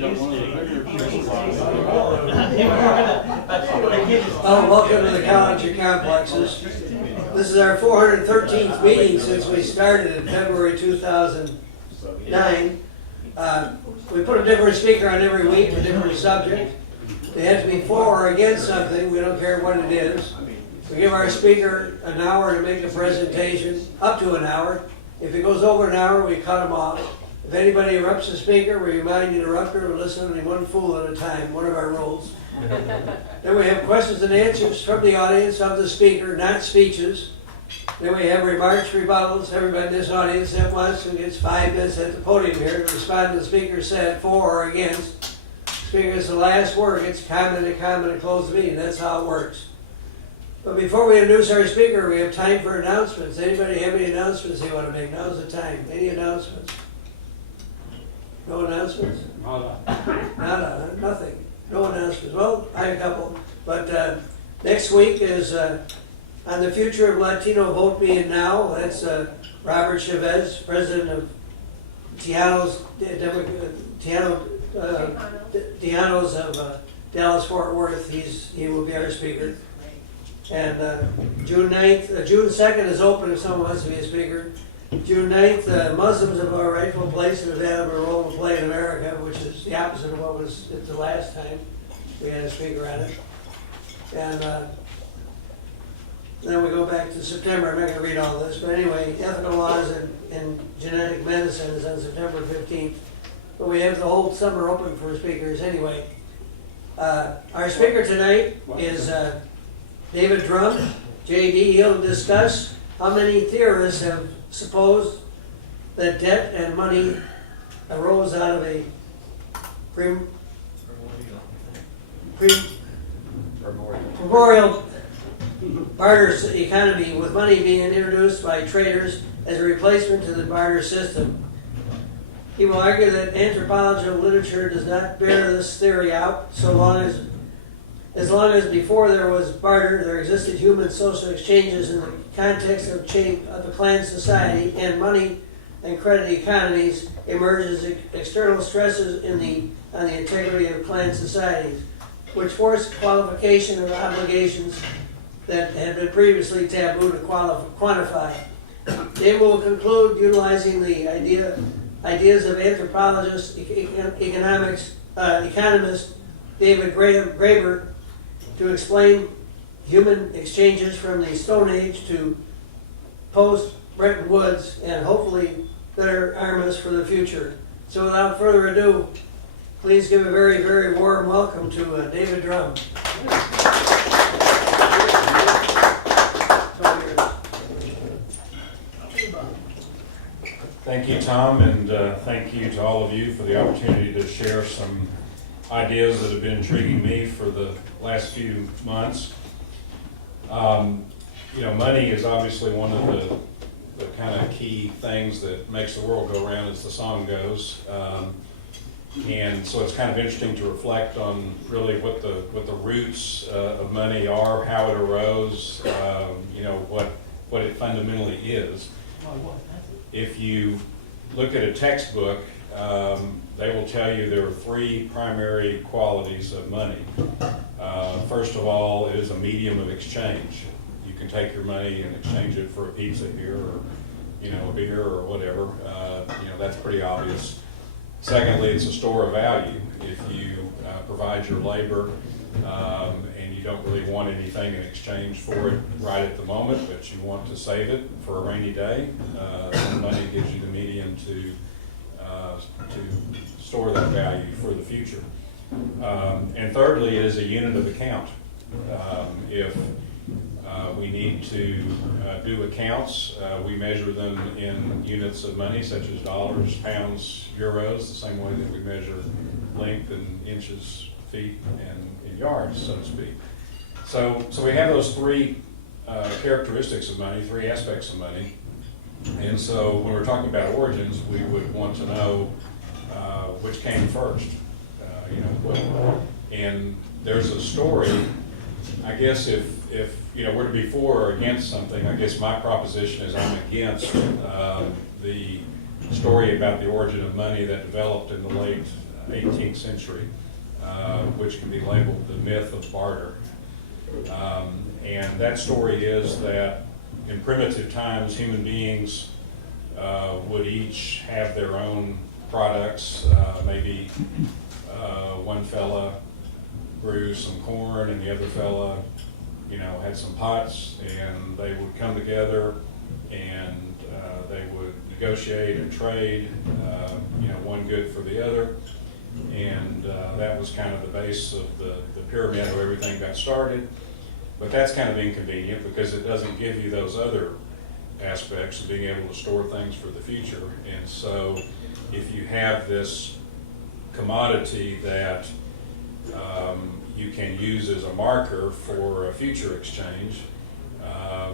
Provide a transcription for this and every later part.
welcome to the College of Complexes. This is our 413th meeting since we started in February 2009. We put a different speaker on every week, a different subject. They have to be for or against something, we don't care what it is. We give our speaker an hour to make a presentation, up to an hour. If it goes over an hour, we cut them off. If anybody interrupts the speaker, we remind the interrupter to listen only one fool at a time, one of our rules. Then we have questions and answers from the audience of the speaker, not speeches. Then we have remarks, rebuttals. Everybody in this audience that wants to gets 5 minutes at the podium here to respond to the speaker said for or against. Speaker is the last word, gets comment and close the meeting. That's how it works. But before we introduce our speaker, we have time for announcements. Anybody have any announcements they want to make? Now's the time. Any announcements? No announcements? Nada, nothing. No announcements. Well, I have a couple. But next week is on the future of Latino Vote Being Now. That's Robert Chavez, president of Tianos of Dallas-Fort Worth. He will be our speaker. And June 2nd is open if someone wants to be a speaker. June 9th, Muslims have a rightful place and available role to play in America, which is the opposite of what was the last time we had a speaker on it. And then we go back to September. I'm not going to read all this, but anyway, ethical laws and genetic medicine is on September 15th. But we have the whole summer open for speakers anyway. Our speaker tonight is David Drumm, JD. He'll discuss how many theorists have supposed that debt and money arose out of a primordial barter economy, with money being introduced by traders as a replacement to the barter system. He will argue that anthropological literature does not bear this theory out, as long as before there was barter, there existed human social exchanges in the context of a clan society, and money and credit economies emerged as external stresses on the integrity of clan societies, which forced qualification of obligations that had been previously taboo to quantify. They will conclude utilizing the ideas of anthropologist, economist David Graeber to explain human exchanges from the Stone Age to post-Bretton Woods, and hopefully better arm us for the future. So without further ado, please give a very, very warm welcome to David Drumm. Thank you, Tom, and thank you to all of you for the opportunity to share some ideas that have been intriguing me for the last few months. Money is obviously one of the kind of key things that makes the world go round, as the song goes. And so it's kind of interesting to reflect on really what the roots of money are, how it arose, what it fundamentally is. If you look at a textbook, they will tell you there are 3 primary qualities of money. First of all, it is a medium of exchange. You can take your money and exchange it for a pizza here, or a beer or whatever. That's pretty obvious. Secondly, it's a store of value. If you provide your labor and you don't really want anything in exchange for it right at the moment, but you want to save it for a rainy day, then money gives you the medium to store that value for the future. And thirdly, it is a unit of account. If we need to do accounts, we measure them in units of money, such as dollars, pounds, euros, the same way that we measure length in inches, feet, and in yards, so to speak. So we have those 3 characteristics of money, 3 aspects of money. And so when we're talking about origins, we would want to know which came first. And there's a story. I guess if we're to be for or against something, I guess my proposition is I'm against the story about the origin of money that developed in the late 18th century, which can be labeled the myth of barter. And that story is that in primitive times, human beings would each have their own products. Maybe one fella grew some corn and the other fella, had some pots, and they would come together and they would negotiate and trade, one good for the other. And that was kind of the base of the pyramid where everything got started. But that's kind of inconvenient because it doesn't give you those other aspects of being able to store things for the future. And so if you have this commodity that you can use as a marker for a future exchange,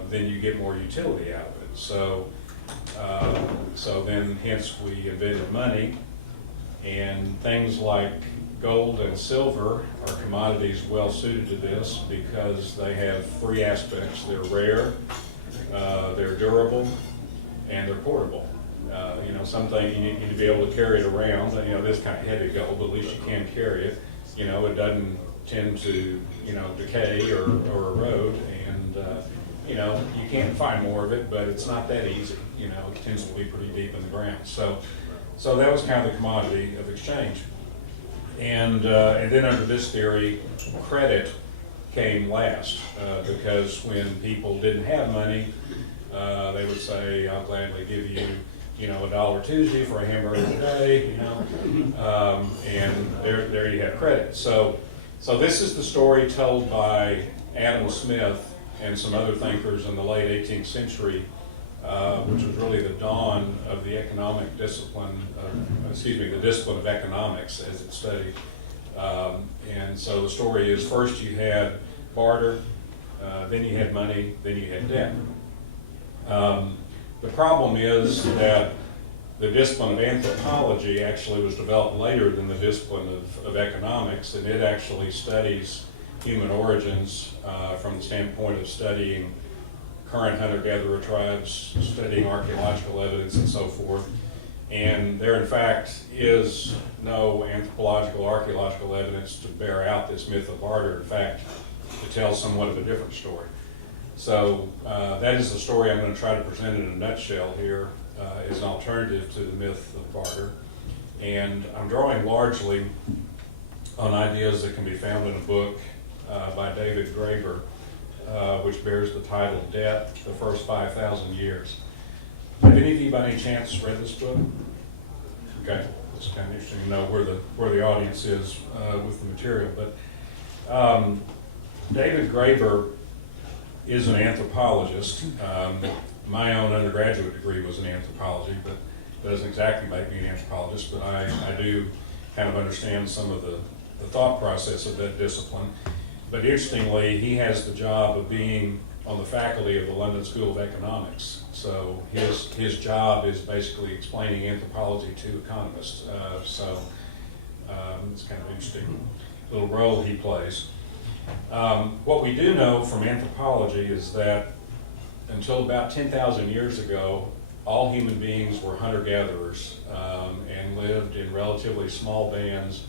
then you get more utility out of it. So then hence we invented money, and things like gold and silver are commodities well suited to this because they have three aspects. They're rare, they're durable, and they're portable. Something you need to be able to carry it around. This kind of heavy gold, but at least you can carry it. It doesn't tend to, decay or erode, and you can find more of it, but it's not that easy. It tends to be pretty deep in the ground. So that was kind of the commodity of exchange. And then under this theory, credit came last because when people didn't have money, they would say, "I'll gladly give you, $1 Tuesday for a hamburger today," and there you have credit. So this is the story told by Adam Smith and some other thinkers in the late 18th century, which was really the dawn of the economic discipline, the discipline of economics as it's studied. And so the story is, first you had barter, then you had money, then you had debt. The problem is that the discipline of anthropology actually was developed later than the discipline of economics, and it actually studies human origins from the standpoint of studying current hunter-gatherer tribes, studying archaeological evidence and so forth. And there, in fact, is no anthropological, archaeological evidence to bear out this myth of barter. In fact, it tells somewhat of a different story. So that is the story I'm going to try to present in a nutshell here as an alternative to the myth of barter. And I'm drawing largely on ideas that can be found in a book by David Graeber, which bears the title Debt, the First 5,000 Years. Have any of you by any chance read this book? Okay, it's kind of interesting to know where the audience is with the material. But David Graeber is an anthropologist. My own undergraduate degree was in anthropology, but it doesn't exactly make me an anthropologist, but I do kind of understand some of the thought process of that discipline. But interestingly, he has the job of being on the faculty of the London School of Economics. So his job is basically explaining anthropology to economists. It's kind of an interesting little role he plays. What we do know from anthropology is that until about 10,000 years ago, all human beings were hunter-gatherers and lived in relatively small bands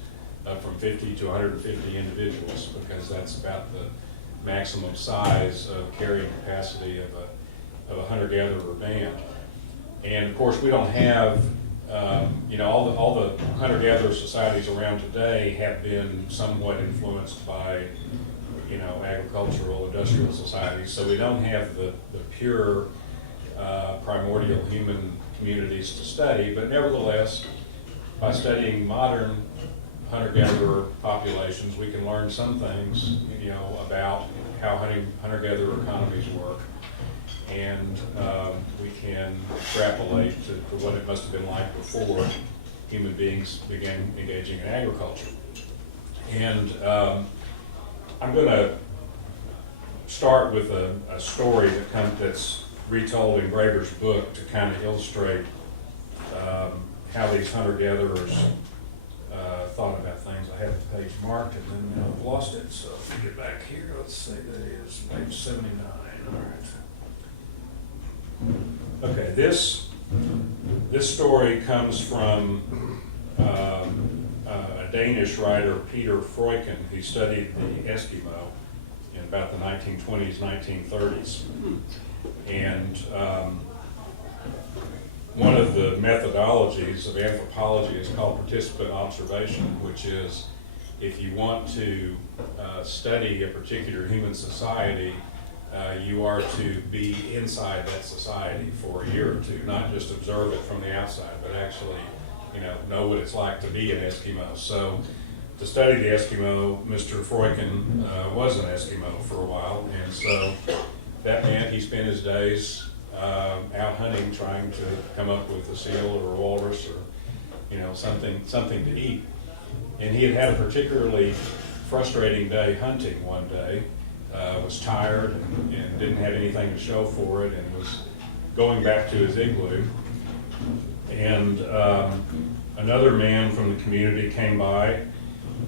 from 50 to 150 individuals, because that's about the maximum size of carrying capacity of a hunter-gatherer band. And of course, we don't have, all the hunter-gatherer societies around today have been somewhat influenced by, agricultural, industrial societies. So we don't have the pure primordial human communities to study, but nevertheless, by studying modern hunter-gatherer populations, we can learn some things, about how hunter-gatherer economies work, and we can extrapolate to what it must have been like before human beings began engaging in agriculture. And I'm going to start with a story that's retold in Graeber's book to kind of illustrate how these hunter-gatherers thought about things. I have the page marked and then I've lost it, so if we get back here, let's say that is page 79. All right. Okay, this story comes from a Danish writer, Peter Freuchen. He studied the Eskimo in about the 1920s, 1930s. And one of the methodologies of anthropology is called participant observation, which is if you want to study a particular human society, you are to be inside that society for a year or two, not just observe it from the outside, but actually, know what it's like to be an Eskimo. So to study the Eskimo, Mr. Freuchen was an Eskimo for a while, and so that meant he spent his days out hunting, trying to come up with a seal or a walrus or something to eat. And he had a particularly frustrating day hunting one day. Was tired and didn't have anything to show for it, and was going back to his igloo. And another man from the community came by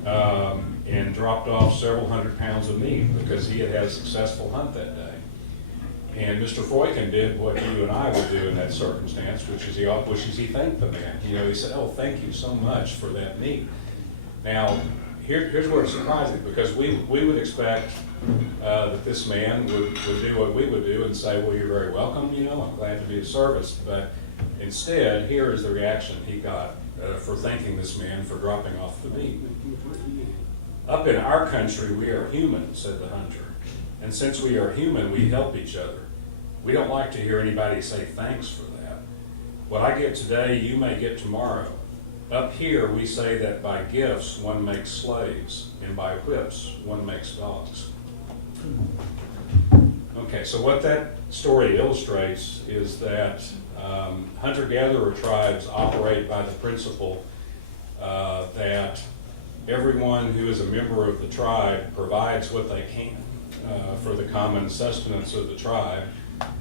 and dropped off several hundred pounds of meat because he had a successful hunt that day. And Mr. Freuchen did what you and I would do in that circumstance, which is he thanked the man. He said, "Oh, thank you so much for that meat." Now, here's where it's surprising, because we would expect that this man would do what we would do and say, "Well, you're very welcome, I'm glad to be of service." But instead, here is the reaction he got for thanking this man for dropping off the meat. "Up in our country, we are human," said the hunter. "And since we are human, we help each other. We don't like to hear anybody say thanks for that. What I get today, you may get tomorrow. Up here, we say that by gifts, one makes slaves, and by whips, one makes dogs." Okay, so what that story illustrates is that hunter-gatherer tribes operate by the principle that everyone who is a member of the tribe provides what they can for the common sustenance of the tribe,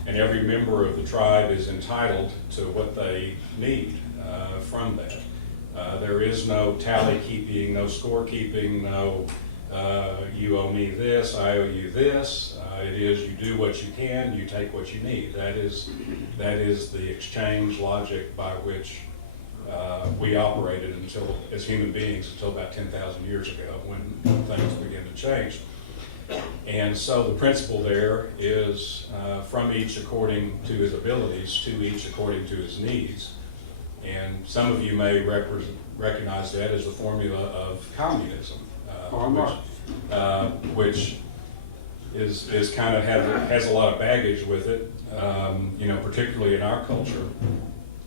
and every member of the tribe is entitled to what they need from that. There is no tally keeping, no score keeping, no you owe me this, I owe you this. It is you do what you can, you take what you need. That is the exchange logic by which we operated as human beings until about 10,000 years ago, when things began to change. And so the principle there is from each according to his abilities, to each according to his needs. And some of you may recognize that as the formula of communism, which is kind of has a lot of baggage with it, particularly in our culture.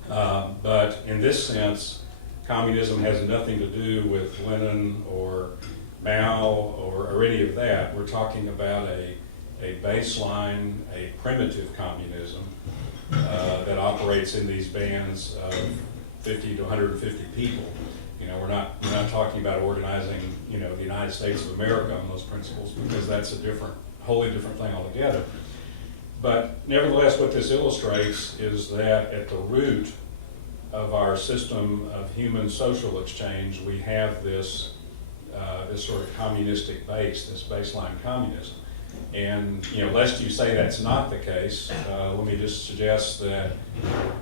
But in this sense, communism has nothing to do with Lenin or Mao or any of that. We're talking about a baseline, a primitive communism that operates in these bands of 50 to 150 people. We're not talking about organizing, the United States of America on those principles, because that's a wholly different thing altogether. But nevertheless, what this illustrates is that at the root of our system of human social exchange, we have this sort of communistic base, this baseline communism. And lest you say that's not the case, let me just suggest that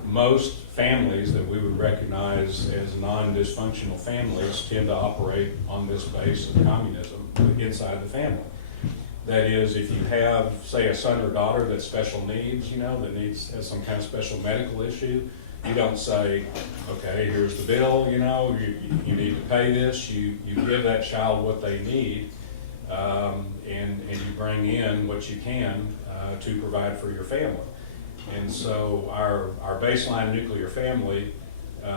most families that we would recognize as non-dysfunctional families tend to operate on this base of communism inside the family. That is, if you have, say, a son or daughter that's special needs, that has some kind of special medical issue, you don't say, "Okay, here's the bill, you need to pay this." You give that child what they need, and you bring in what you can to provide for your family. And so our baseline nuclear family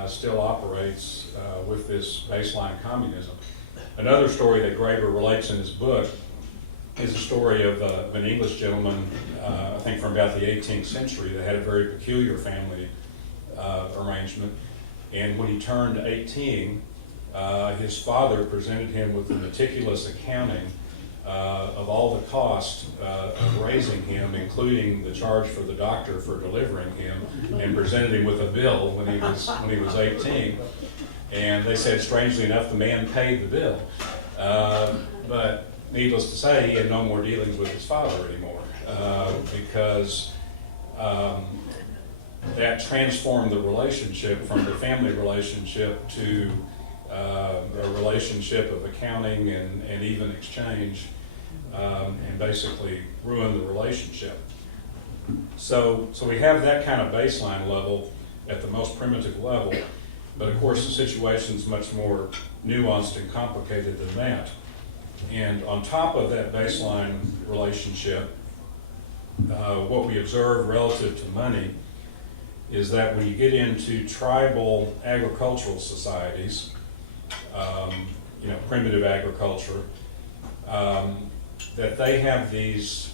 still operates with this baseline communism. Another story that Graeber relates in his book is a story of an English gentleman, I think from about the 18th century, that had a very peculiar family arrangement. And when he turned 18, his father presented him with a meticulous accounting of all the cost of raising him, including the charge for the doctor for delivering him, and presented him with a bill when he was 18. And they said, strangely enough, the man paid the bill. But needless to say, he had no more dealings with his father anymore, because that transformed the relationship from the family relationship to a relationship of accounting and even exchange, and basically ruin the relationship. So we have that kind of baseline level at the most primitive level, but of course the situation is much more nuanced and complicated than that. And on top of that baseline relationship, what we observe relative to money is that when you get into tribal agricultural societies, primitive agriculture, that they have these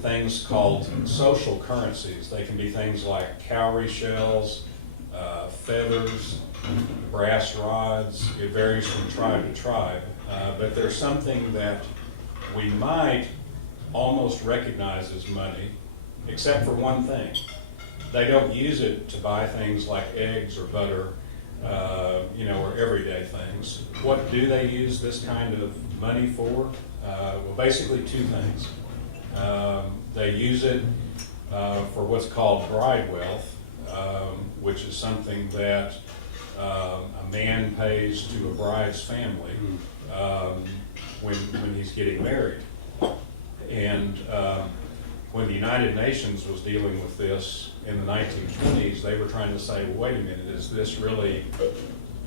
things called social currencies. They can be things like cowrie shells, feathers, brass rods. It varies from tribe to tribe, but there's something that we might almost recognize as money, except for one thing. They don't use it to buy things like eggs or butter, or everyday things. What do they use this kind of money for? Well, basically two things. They use it for what's called bride wealth, which is something that a man pays to a bride's family when he's getting married. And when the United Nations was dealing with this in the 1920s, they were trying to say, well, wait a minute, is this really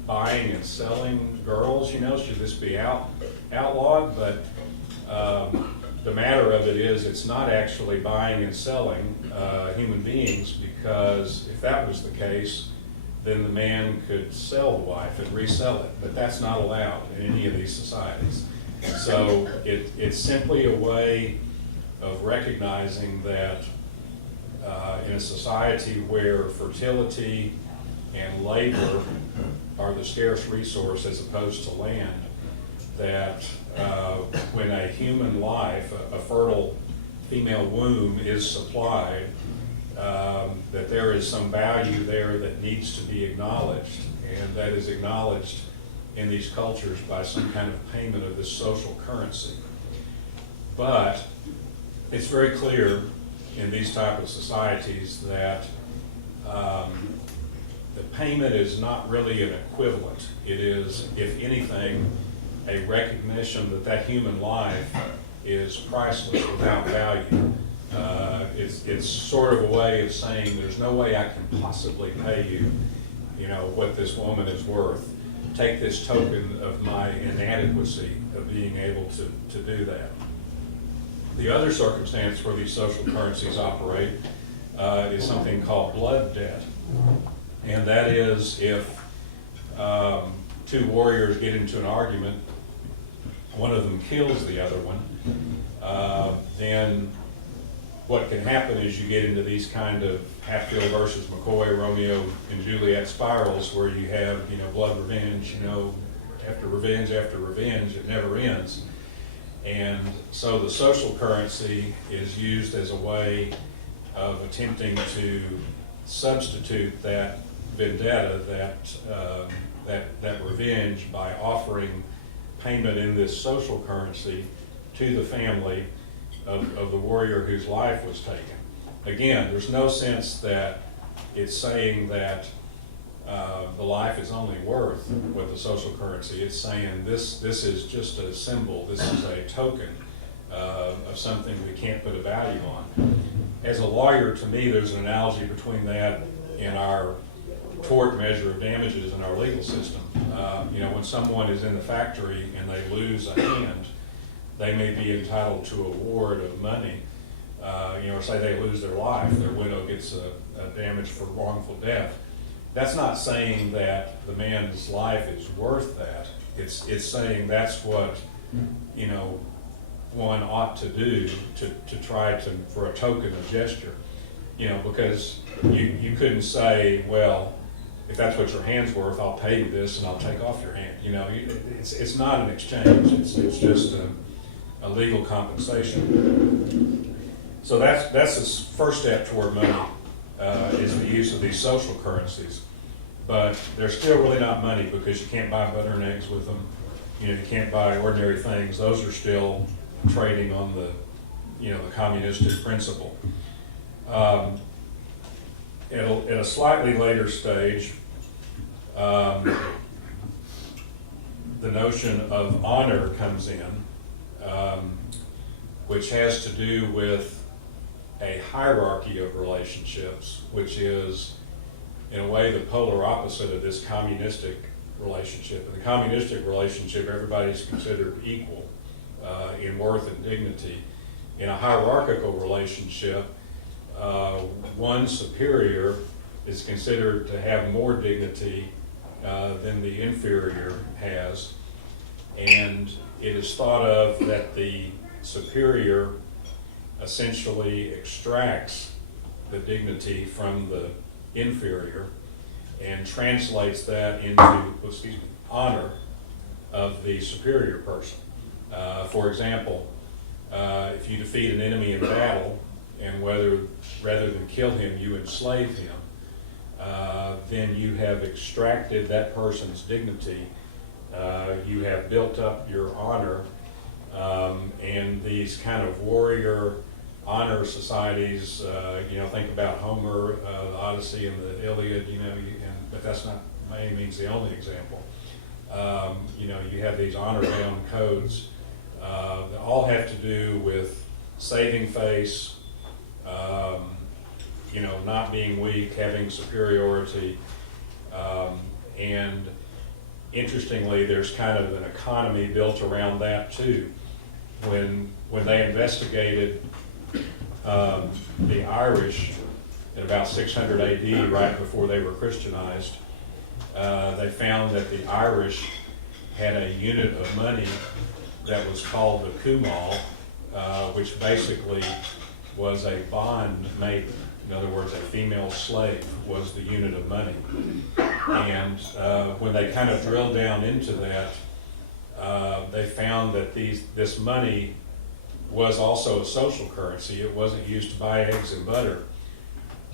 buying and selling girls? Should this be outlawed? But the matter of it is, it's not actually buying and selling human beings, because if that was the case, then the man could sell the wife and resell it. But that's not allowed in any of these societies. So it's simply a way of recognizing that in a society where fertility and labor are the scarce resource as opposed to land, that when a human life, a fertile female womb is supplied, that there is some value there that needs to be acknowledged, and that is acknowledged in these cultures by some kind of payment of this social currency. But it's very clear in these type of societies that the payment is not really an equivalent. It is, if anything, a recognition that that human life is priceless, without value. It's sort of a way of saying there's no way I can possibly pay you, what this woman is worth. Take this token of my inadequacy of being able to do that. The other circumstance where these social currencies operate is something called blood debt. And that is if two warriors get into an argument, one of them kills the other one, then what can happen is you get into these kind of Hatfield versus McCoy, Romeo and Juliet spirals where you have, blood revenge, after revenge, it never ends. And so the social currency is used as a way of attempting to substitute that vendetta, that revenge, by offering payment in this social currency to the family of the warrior whose life was taken. Again, there's no sense that it's saying that the life is only worth with the social currency. It's saying this is just a symbol, this is a token of something we can't put a value on. As a lawyer, to me, there's an analogy between that and our tort measure of damages in our legal system. When someone is in the factory and they lose a hand, they may be entitled to a award of money, or say they lose their life, their widow gets a damage for wrongful death. That's not saying that the man's life is worth that. It's saying that's what, one ought to do to try to, for a token of gesture, because you couldn't say, well, if that's what your hand's worth, I'll pay you this and I'll take off your hand. It's not an exchange. It's just a legal compensation. So that's the first step toward money, is the use of these social currencies. But they're still really not money, because you can't buy butter and eggs with them. You can't buy ordinary things. Those are still trading on the communistic principle. At a slightly later stage, the notion of honor comes in, which has to do with a hierarchy of relationships, which is, in a way, the polar opposite of this communistic relationship. In the communistic relationship, everybody's considered equal in worth and dignity. In a hierarchical relationship, one superior is considered to have more dignity than the inferior has, and it is thought of that the superior essentially extracts the dignity from the inferior and translates that into, honor of the superior person. For example, if you defeat an enemy in battle, and rather than kill him, you enslave him, then you have extracted that person's dignity. You have built up your honor, and these kind of warrior honor societies, think about Homer, the Odyssey and the Iliad, but that's not by any means the only example. You have these honor-bound codes that all have to do with saving face, not being weak, having superiority, and interestingly, there's kind of an economy built around that too. When they investigated the Irish in about 600 AD, right before they were Christianized, they found that the Irish had a unit of money that was called the kumal, which basically was a bond maiden. In other words, a female slave was the unit of money. And when they kind of drilled down into that, they found that this money was also a social currency. It wasn't used to buy eggs and butter.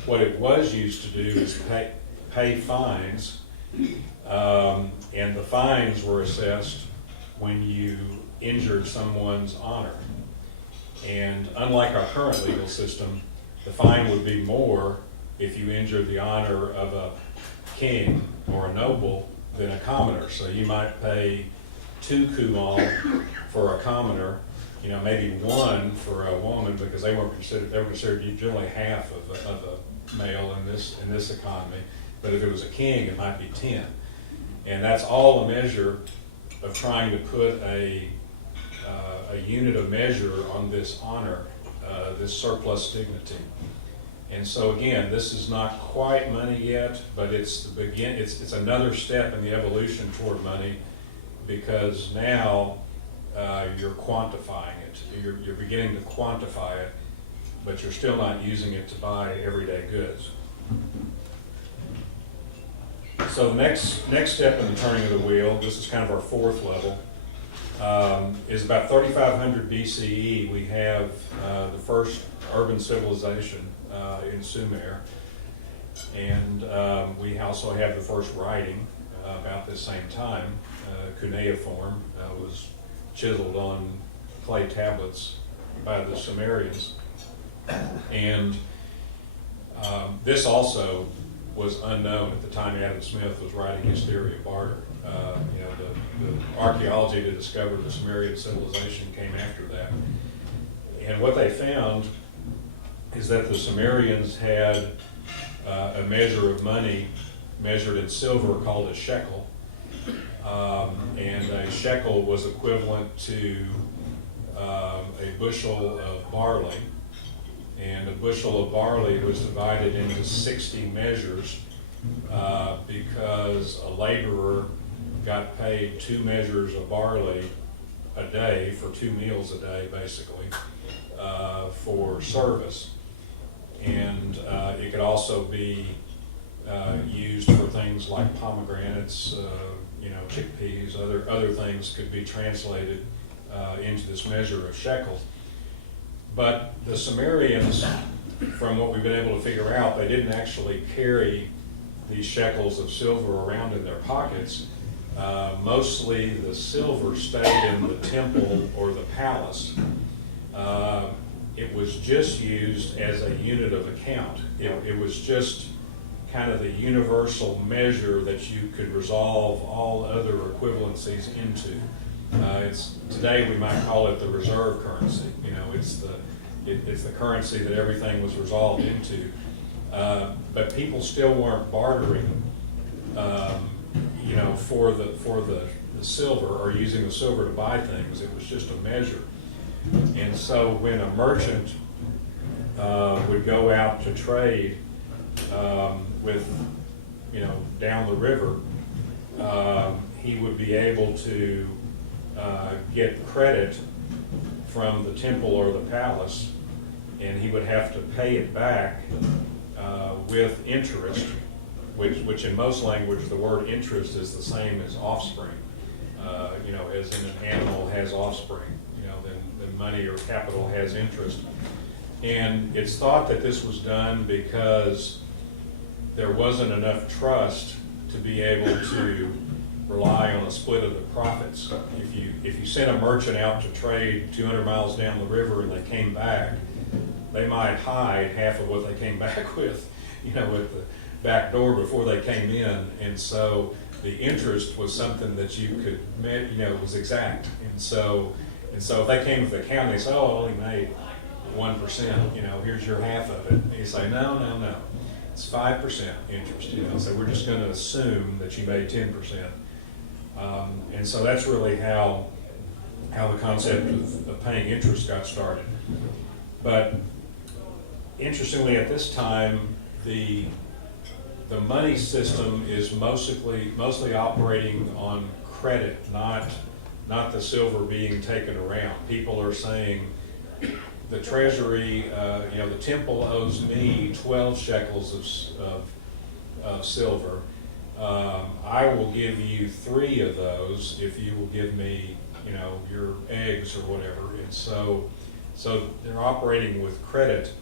What it was used to do is pay fines, and the fines were assessed when you injured someone's honor. And unlike our current legal system, the fine would be more if you injured the honor of a king or a noble than a commoner. So you might pay 2 kumal for a commoner, maybe 1 for a woman, because they were considered generally half of a male in this economy. But if it was a king, it might be 10. And that's all a measure of trying to put a unit of measure on this honor, this surplus dignity. And so again, this is not quite money yet, but it's it's another step in the evolution toward money, because now you're quantifying it. You're beginning to quantify it, but you're still not using it to buy everyday goods. So the next step in the turning of the wheel, this is kind of our 4th level, is about 3500 BCE. We have the first urban civilization in Sumer, and we also have the first writing about this same time. Cuneiform was chiseled on clay tablets by the Sumerians, and this also was unknown at the time Adam Smith was writing his theory of barter. The archaeology to discover the Sumerian civilization came after that. And what they found is that the Sumerians had a measure of money measured in silver called a shekel. And a shekel was equivalent to a bushel of barley. And a bushel of barley was divided into 60 measures because a laborer got paid 2 measures of barley a day for 2 meals a day, basically, for service. And it could also be used for things like pomegranates, chickpeas, other things could be translated into this measure of shekels. But the Sumerians, from what we've been able to figure out, they didn't actually carry these shekels of silver around in their pockets. Mostly the silver stayed in the temple or the palace. It was just used as a unit of account. It was just kind of the universal measure that you could resolve all other equivalencies into. Today we might call it the reserve currency. You know, it's the currency that everything was resolved into. But people still weren't bartering, you know, for the silver or using the silver to buy things. It was just a measure. And so when a merchant would go out to trade with, you know, down the river, he would be able to get credit from the temple or the palace, and he would have to pay it back with interest, which in most language the word interest is the same as offspring. You know, as in an animal has offspring, you know, then money or capital has interest. And it's thought that this was done because there wasn't enough trust to be able to rely on a split of the profits. If you sent a merchant out to trade 200 miles down the river and they came back, they might hide half of what they came back with, you know, at the back door before they came in. And so the interest was something that you could, you know, was exact. And so if they came with the account and they said, oh, I only made 1%, you know, here's your half of it. And you say, no, it's 5% interest, you know, so we're just going to assume that you made 10%. And so that's really how the concept of paying interest got started. But interestingly, at this time, the money system is mostly operating on credit, not the silver being taken around. People are saying the treasury, you know, the temple owes me 12 shekels of silver. I will give you 3 of those if you will give me, you know, your eggs or whatever. And so they're operating with credit,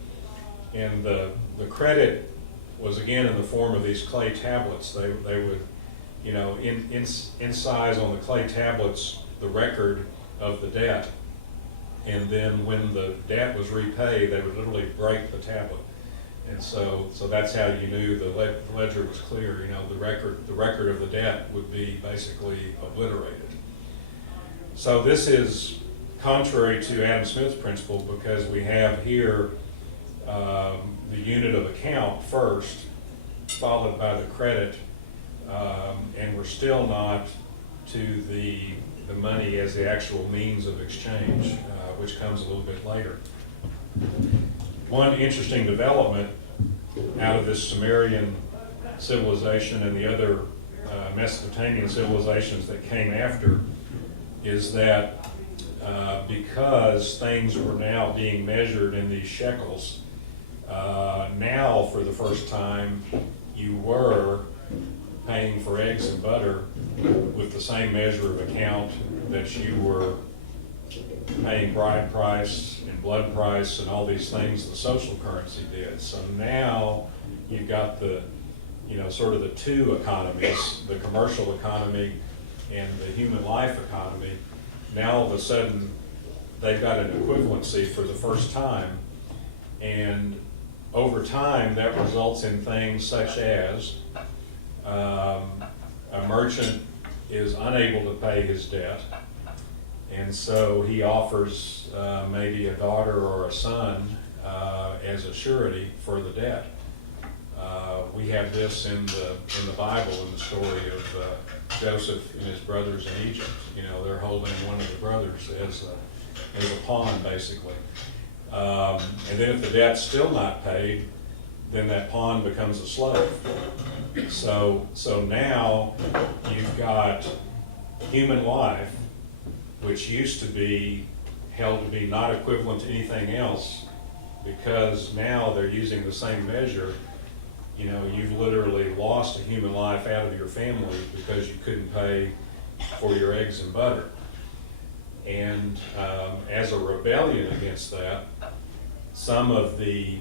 and the credit was again in the form of these clay tablets. They would, you know, in size on the clay tablets, the record of the debt. And then when the debt was repaid, they would literally break the tablet. And so that's how you knew the ledger was clear. You know, the record of the debt would be basically obliterated. So this is contrary to Adam Smith's principle, because we have here the unit of account first, followed by the credit, and we're still not to the money as the actual means of exchange, which comes a little bit later. One interesting development out of this Sumerian civilization and the other Mesopotamian civilizations that came after is that because things were now being measured in these shekels, now for the first time you were paying for eggs and butter with the same measure of account that you were paying bride price and blood price and all these things the social currency did. So now you've got the, you know, sort of the two economies, the commercial economy and the human life economy. Now all of a sudden they've got an equivalency for the first time, and over time that results in things such as a merchant is unable to pay his debt, and so he offers maybe a daughter or a son as a surety for the debt. We have this in the Bible, in the story of Joseph and his brothers in Egypt. You know, they're holding one of the brothers as a pawn, basically. And then if the debt's still not paid, then that pawn becomes a slave. So now you've got human life, which used to be held to be not equivalent to anything else, because now they're using the same measure. You know, you've literally lost a human life out of your family because you couldn't pay for your eggs and butter. And as a rebellion against that, some of the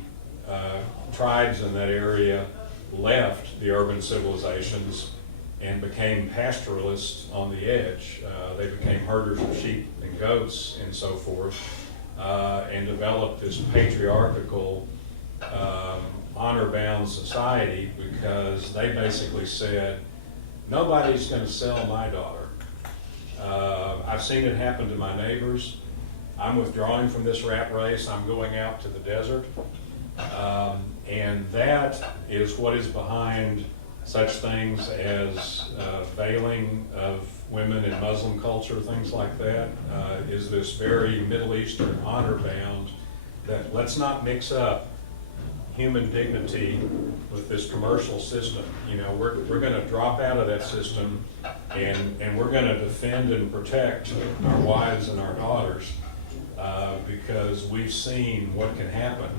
tribes in that area left the urban civilizations and became pastoralists on the edge. They became herders of sheep and goats and so forth, and developed this patriarchal honor-bound society because they basically said, nobody's going to sell my daughter. I've seen it happen to my neighbors. I'm withdrawing from this rat race. I'm going out to the desert. And that is what is behind such things as veiling of women in Muslim culture, things like that, is this very Middle Eastern honor bound that let's not mix up human dignity with this commercial system. You know, we're going to drop out of that system and we're going to defend and protect our wives and our daughters because we've seen what can happen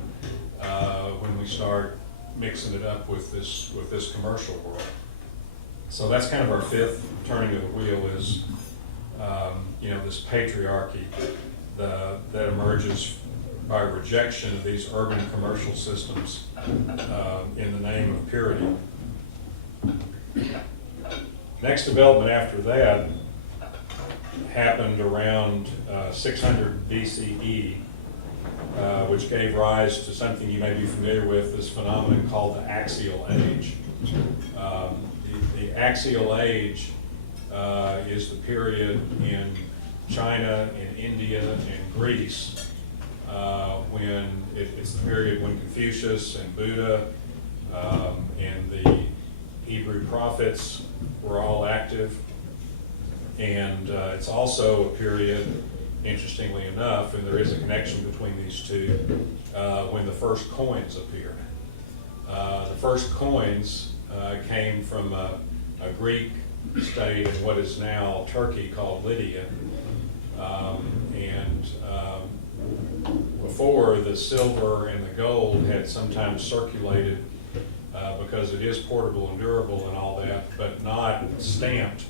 when we start mixing it up with this commercial world. So that's kind of our fifth turning of the wheel is, you know, this patriarchy that emerges by rejection of these urban commercial systems in the name of purity. Next development after that happened around 600 BCE, which gave rise to something you may be familiar with, this phenomenon called the axial age. The axial age is the period in China, in India, and Greece, when it's the period when Confucius and Buddha and the Hebrew prophets were all active. And it's also a period, interestingly enough, and there is a connection between these two, when the first coins appeared. The first coins came from a Greek state in what is now Turkey called Lydia. Before, the silver and the gold had sometimes circulated because it is portable and durable and all that, but not stamped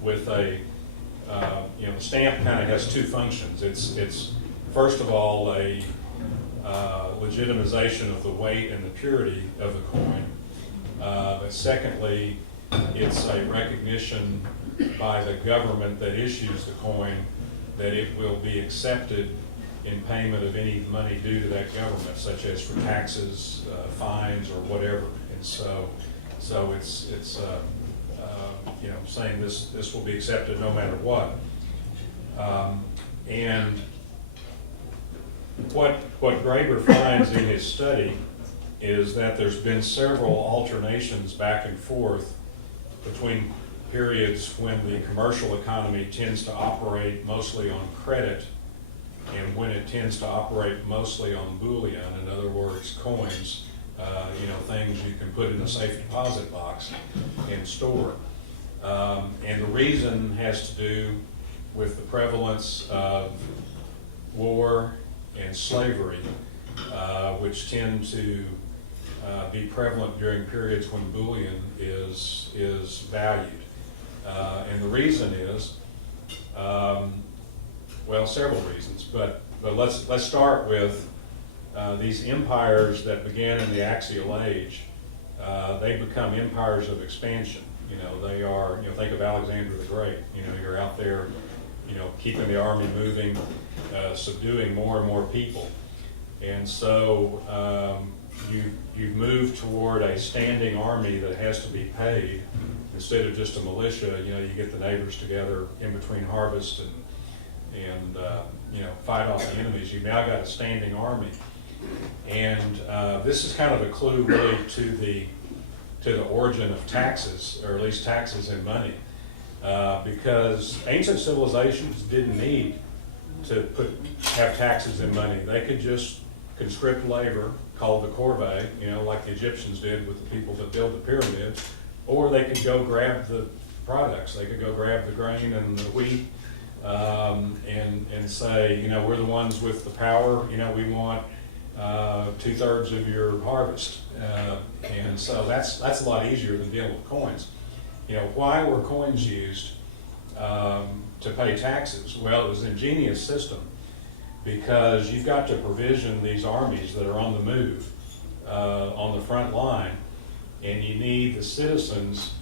with a, you know, the stamp kind of has two functions. It's first of all a legitimization of the weight and the purity of the coin, but secondly, it's a recognition by the government that issues the coin that it will be accepted in payment of any money due to that government, such as for taxes, fines, or whatever. And so it's you know, saying this will be accepted no matter what. And what Graeber finds in his study is that there's been several alternations back and forth between periods when the commercial economy tends to operate mostly on credit and when it tends to operate mostly on bullion, in other words, coins, you know, things you can put in a safe deposit box and store. And the reason has to do with the prevalence of war and slavery, which tend to be prevalent during periods when bullion is valued. And the reason is, well, several reasons, but let's start with these empires that began in the axial age. They become empires of expansion. You know, they are, you know, think of Alexander the Great. You know, you're out there, you know, keeping the army moving, subduing more and more people. And so you've moved toward a standing army that has to be paid instead of just a militia. You know, you get the neighbors together in between harvest and you know, fight off the enemies. You've now got a standing army. And this is kind of a clue really to the origin of taxes, or at least taxes in money, because ancient civilizations didn't need to have taxes in money. They could just conscript labor, called the corvée, you know, like the Egyptians did with the people that built the pyramids, or they could go grab the products. They could go grab the grain and the wheat and say, you know, we're the ones with the power, you know, we want 2/3 of your harvest. And so that's a lot easier than dealing with coins. You know, why were coins used to pay taxes? Well, it was an ingenious system because you've got to provision these armies that are on the move, on the front line, and you need the citizens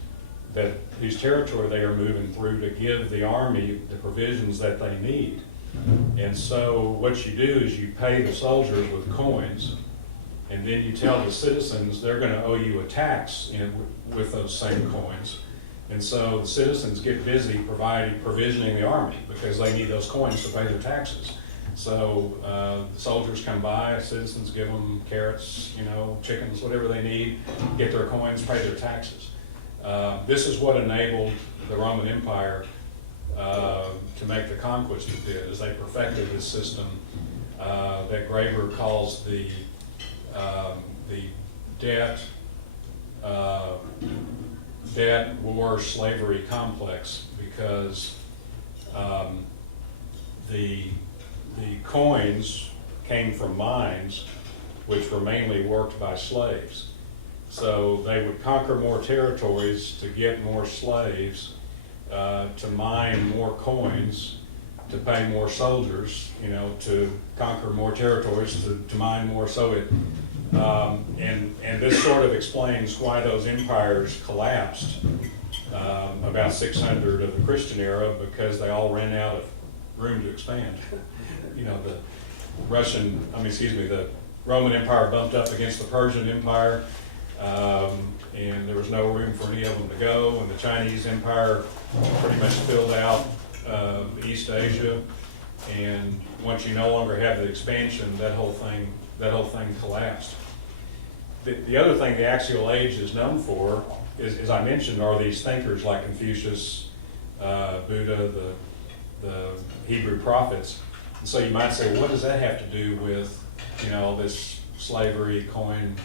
whose territory they are moving through to give the army the provisions that they need. And so what you do is you pay the soldiers with coins, and then you tell the citizens they're going to owe you a tax with those same coins. And so the citizens get busy provisioning the army because they need those coins to pay their taxes. So the soldiers come by, citizens give them carrots, chickens, whatever they need, get their coins, pay their taxes. This is what enabled the Roman Empire to make the conquest it did, as they perfected this system that Graeber calls the debt, war, slavery complex, because the coins came from mines, which were mainly worked by slaves. So they would conquer more territories to get more slaves, to mine more coins, to pay more soldiers, to conquer more territories, to mine more. So and this sort of explains why those empires collapsed about 600 of the Christian era, because they all ran out of room to expand. The Roman Empire bumped up against the Persian Empire, and there was no room for any of them to go, and the Chinese Empire pretty much filled out East Asia, and once you no longer have the expansion, that whole thing collapsed. The other thing the axial age is known for is, as I mentioned, are these thinkers like Confucius, Buddha, the Hebrew prophets. And so you might say, well, what does that have to do with, this slavery, coin,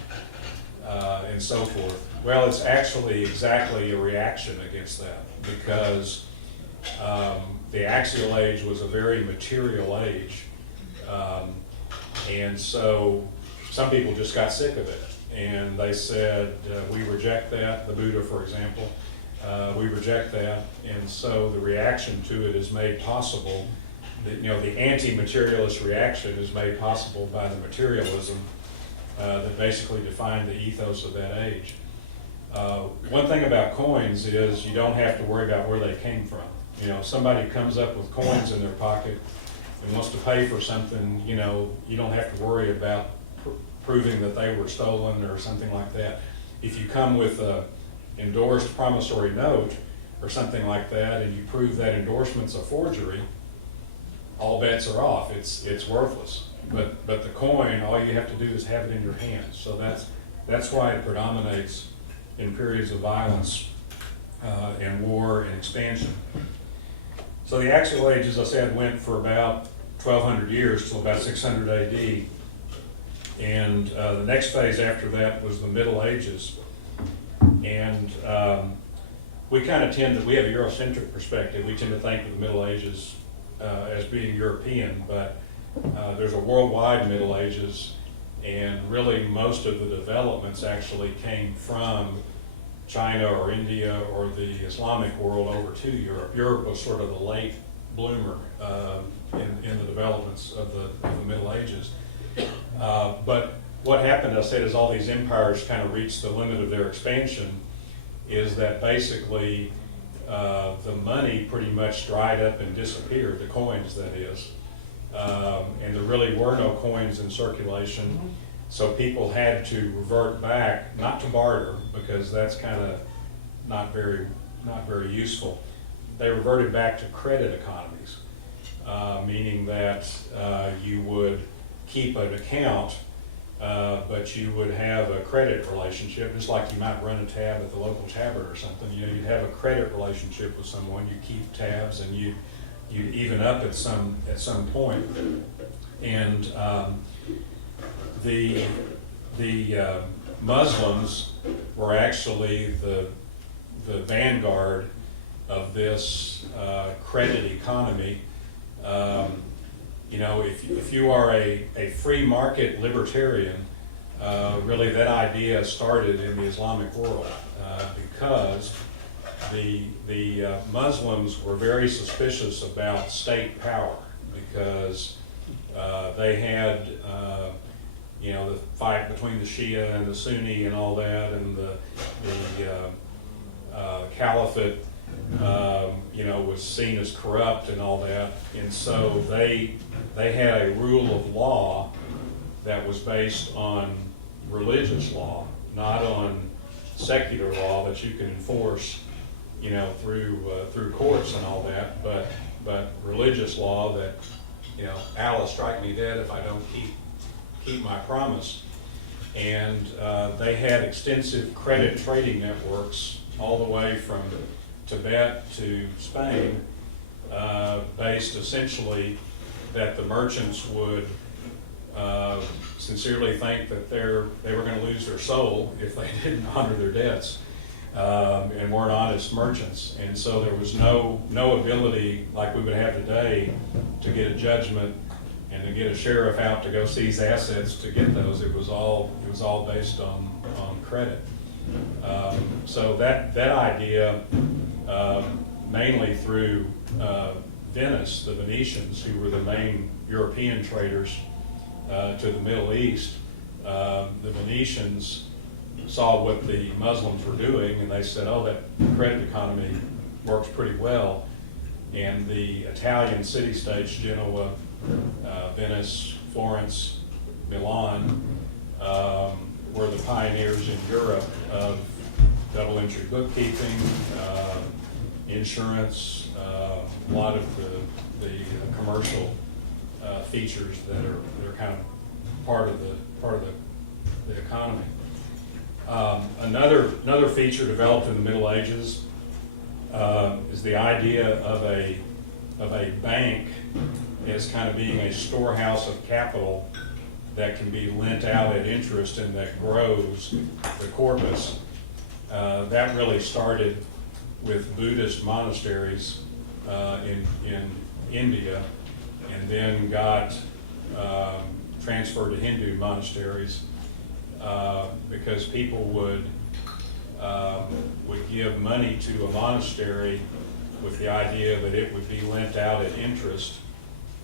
and so forth? Well, it's actually exactly a reaction against that, because the axial age was a very material age. And so some people just got sick of it, and they said, we reject that. The Buddha, for example, we reject that. And so the reaction to it is made possible. The anti-materialist reaction is made possible by the materialism that basically defined the ethos of that age. One thing about coins is you don't have to worry about where they came from. If somebody comes up with coins in their pocket and wants to pay for something, you don't have to worry about proving that they were stolen or something like that. If you come with a endorsed promissory note or something like that, and you prove that endorsement's a forgery, all bets are off. It's worthless. But the coin, all you have to do is have it in your hands. So that's why it predominates in periods of violence and war and expansion. So the axial age, as I said, went for about 1,200 years till about 600 AD. And the next phase after that was the Middle Ages. And we kind of we have a Eurocentric perspective. We tend to think of the Middle Ages as being European, but there's a worldwide Middle Ages, and really most of the developments actually came from China or India or the Islamic world over to Europe. Europe was sort of the late bloomer in the developments of the Middle Ages. But what happened, I said, is all these empires kind of reached the limit of their expansion, is that basically the money pretty much dried up and disappeared, the coins that is. And there really were no coins in circulation. So people had to revert back, not to barter, because that's kind of not very useful. They reverted back to credit economies, meaning that you would keep an account, but you would have a credit relationship, just like you might run a tab at the local tavern or something. You'd have a credit relationship with someone. You keep tabs, and you even up at some point. And the Muslims were actually the vanguard of this credit economy. If you are a free market libertarian, really that idea started in the Islamic world, because the Muslims were very suspicious about state power, because they had the fight between the Shia and the Sunni and all that, and the caliphate was seen as corrupt and all that, and so they had a rule of law that was based on religious law, not on secular law that you can enforce, you know, through courts and all that, but religious law that, you know, Allah strike me dead if I don't keep my promise. And they had extensive credit trading networks all the way from Tibet to Spain, based essentially that the merchants would sincerely think that they were going to lose their soul if they didn't honor their debts, and weren't honest merchants. And so there was no ability like we would have today to get a judgment and to get a sheriff out to go seize assets to get those. It was all based on credit. So that idea, mainly through Venice, the Venetians, who were the main European traders to the Middle East, the Venetians saw what the Muslims were doing, and they said, oh, that credit economy works pretty well. And the Italian city-states, Genoa, Venice, Florence, Milan, were the pioneers in Europe of double entry bookkeeping, insurance, a lot of the commercial features that are kind of part of the economy. Another feature developed in the Middle Ages is the idea of a bank as kind of being a storehouse of capital that can be lent out at interest and that grows the corpus. That really started with Buddhist monasteries in India, and then got transferred to Hindu monasteries because people would give money to a monastery with the idea that it would be lent out at interest,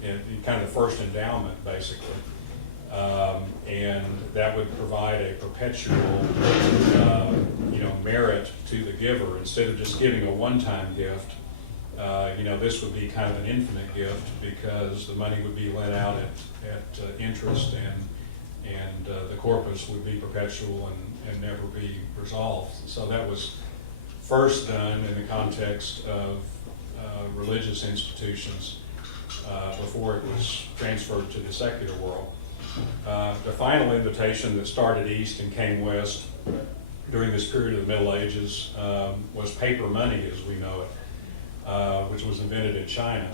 in kind of the first endowment, basically. And that would provide a perpetual, merit to the giver. Instead of just giving a one-time gift, this would be kind of an infinite gift, because the money would be lent out at interest, and the corpus would be perpetual and never be resolved. So that was first done in the context of religious institutions before it was transferred to the secular world. The final invitation that started east and came west during this period of the Middle Ages was paper money as we know it, which was invented in China.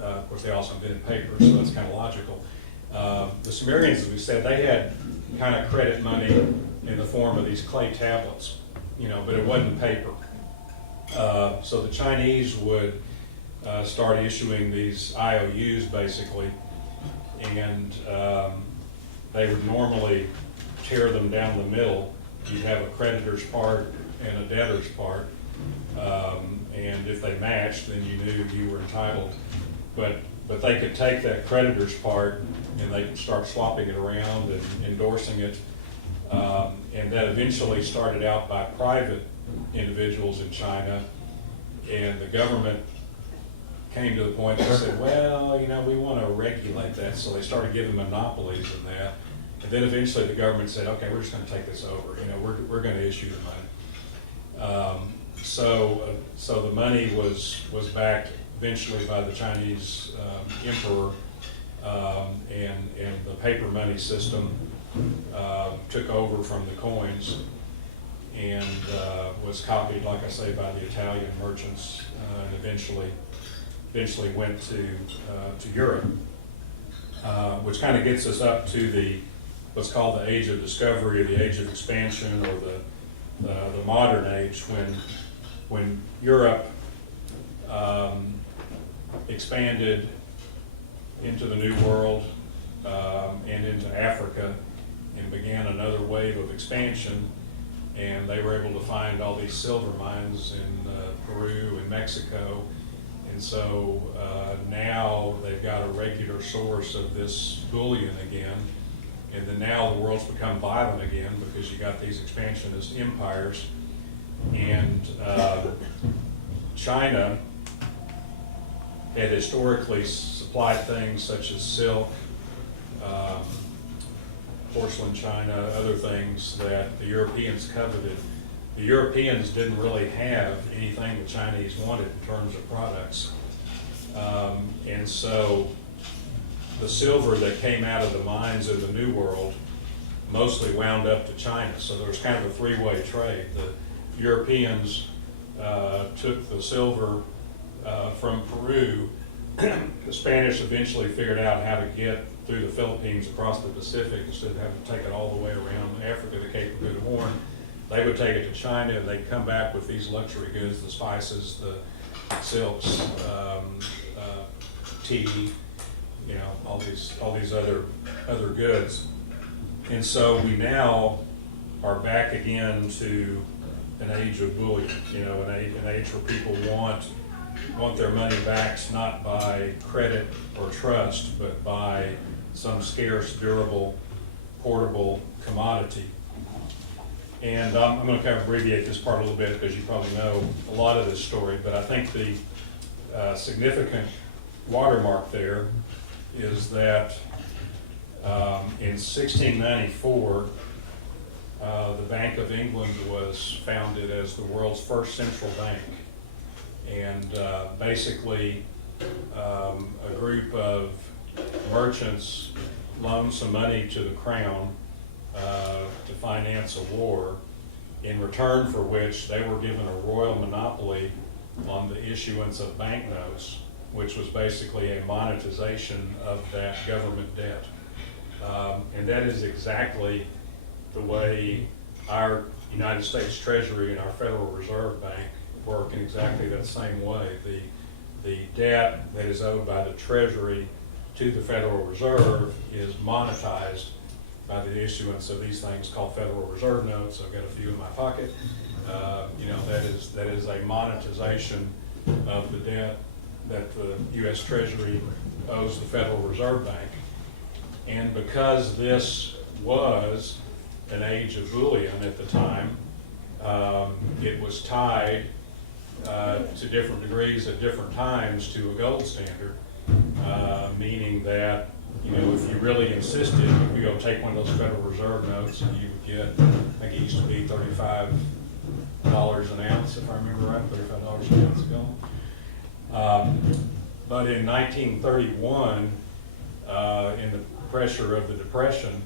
Of course, they also invented paper, so that's kind of logical. The Sumerians, as we said, they had kind of credit money in the form of these clay tablets, but it wasn't paper. So the Chinese would start issuing these IOUs, basically, and they would normally tear them down the middle. You'd have a creditor's part and a debtor's part, and if they matched, then you knew you were entitled. But they could take that creditor's part and they could start swapping it around and endorsing it, and that eventually started out by private individuals in China, and the government came to the point that said, well, we want to regulate that, so they started giving monopolies in that. And then eventually the government said, okay, we're just going to take this over. We're going to issue the money. So the money was backed eventually by the Chinese emperor, and the paper money system took over from the coins, and was copied, like I say, by the Italian merchants, and eventually went to Europe, which kind of gets us up to what's called the age of discovery, or the age of expansion, or the modern age, when Europe expanded into the New World and into Africa, and began another wave of expansion. And they were able to find all these silver mines in Peru and Mexico. And so now they've got a regular source of this bullion again. And then now the world's become violent again, because you got these expansionist empires. And China had historically supplied things such as silk, porcelain china, other things that the Europeans coveted. The Europeans didn't really have anything the Chinese wanted in terms of products. And so the silver that came out of the mines in the New World mostly wound up to China. So there was kind of a three-way trade. The Europeans took the silver from Peru. The Spanish eventually figured out how to get through the Philippines across the Pacific instead of having to take it all the way around Africa, the Cape of Good Horn. They would take it to China, and they'd come back with these luxury goods, the spices, the silks, tea, you know, all these other goods. And so we now are back again to an age of bullion, you know, an age where people want their money backed not by credit or trust, but by some scarce, durable, portable commodity. And I'm going to kind of abbreviate this part a little bit because you probably know a lot of this story, but I think the significant watermark there is that in 1694, the Bank of England was founded as the world's first central bank. And basically, a group of merchants loaned some money to the crown to finance a war, in return for which they were given a royal monopoly on the issuance of banknotes, which was basically a monetization of that government debt. And that is exactly the way our United States Treasury and our Federal Reserve Bank work, in exactly that same way. The debt that is owed by the Treasury to the Federal Reserve is monetized by the issuance of these things called Federal Reserve notes. I've got a few in my pocket. You know, that is a monetization of the debt that the U.S. Treasury owes the Federal Reserve Bank. And because this was an age of bullion at the time, it was tied to different degrees at different times to a gold standard, meaning that, you know, if you really insisted, you go take one of those Federal Reserve notes and you would get, I think it used to be $35 an ounce, if I remember right, $35 an ounce of gold. But in 1931, in the pressure of the Depression,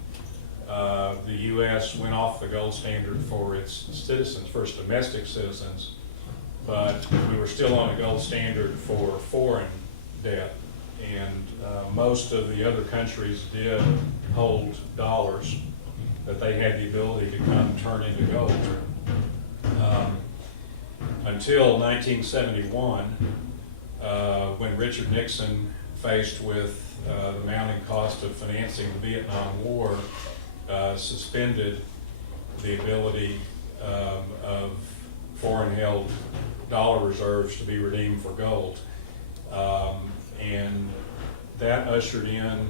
the U.S. went off the gold standard for its citizens, for its domestic citizens, but we were still on a gold standard for foreign debt. And most of the other countries did hold dollars that they had the ability to come turn into gold. Until 1971, when Richard Nixon, faced with the mounting cost of financing the Vietnam War, suspended the ability of foreign-held dollar reserves to be redeemed for gold. And that ushered in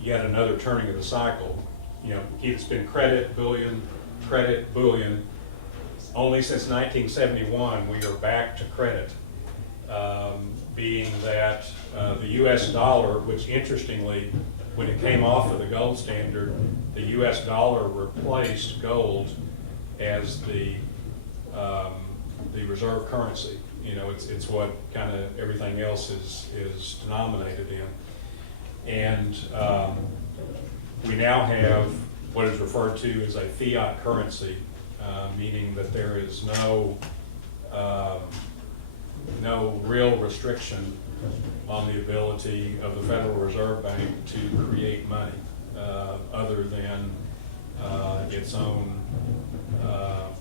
yet another turning of the cycle. You know, it's been credit, bullion, only since 1971 we are back to credit, being that the US dollar, which interestingly, when it came off of the gold standard, the US dollar replaced gold as the reserve currency. You know, it's what kind of everything else is denominated in. And we now have what is referred to as a fiat currency, meaning that there is no real restriction on the ability of the Federal Reserve Bank to create money, other than its own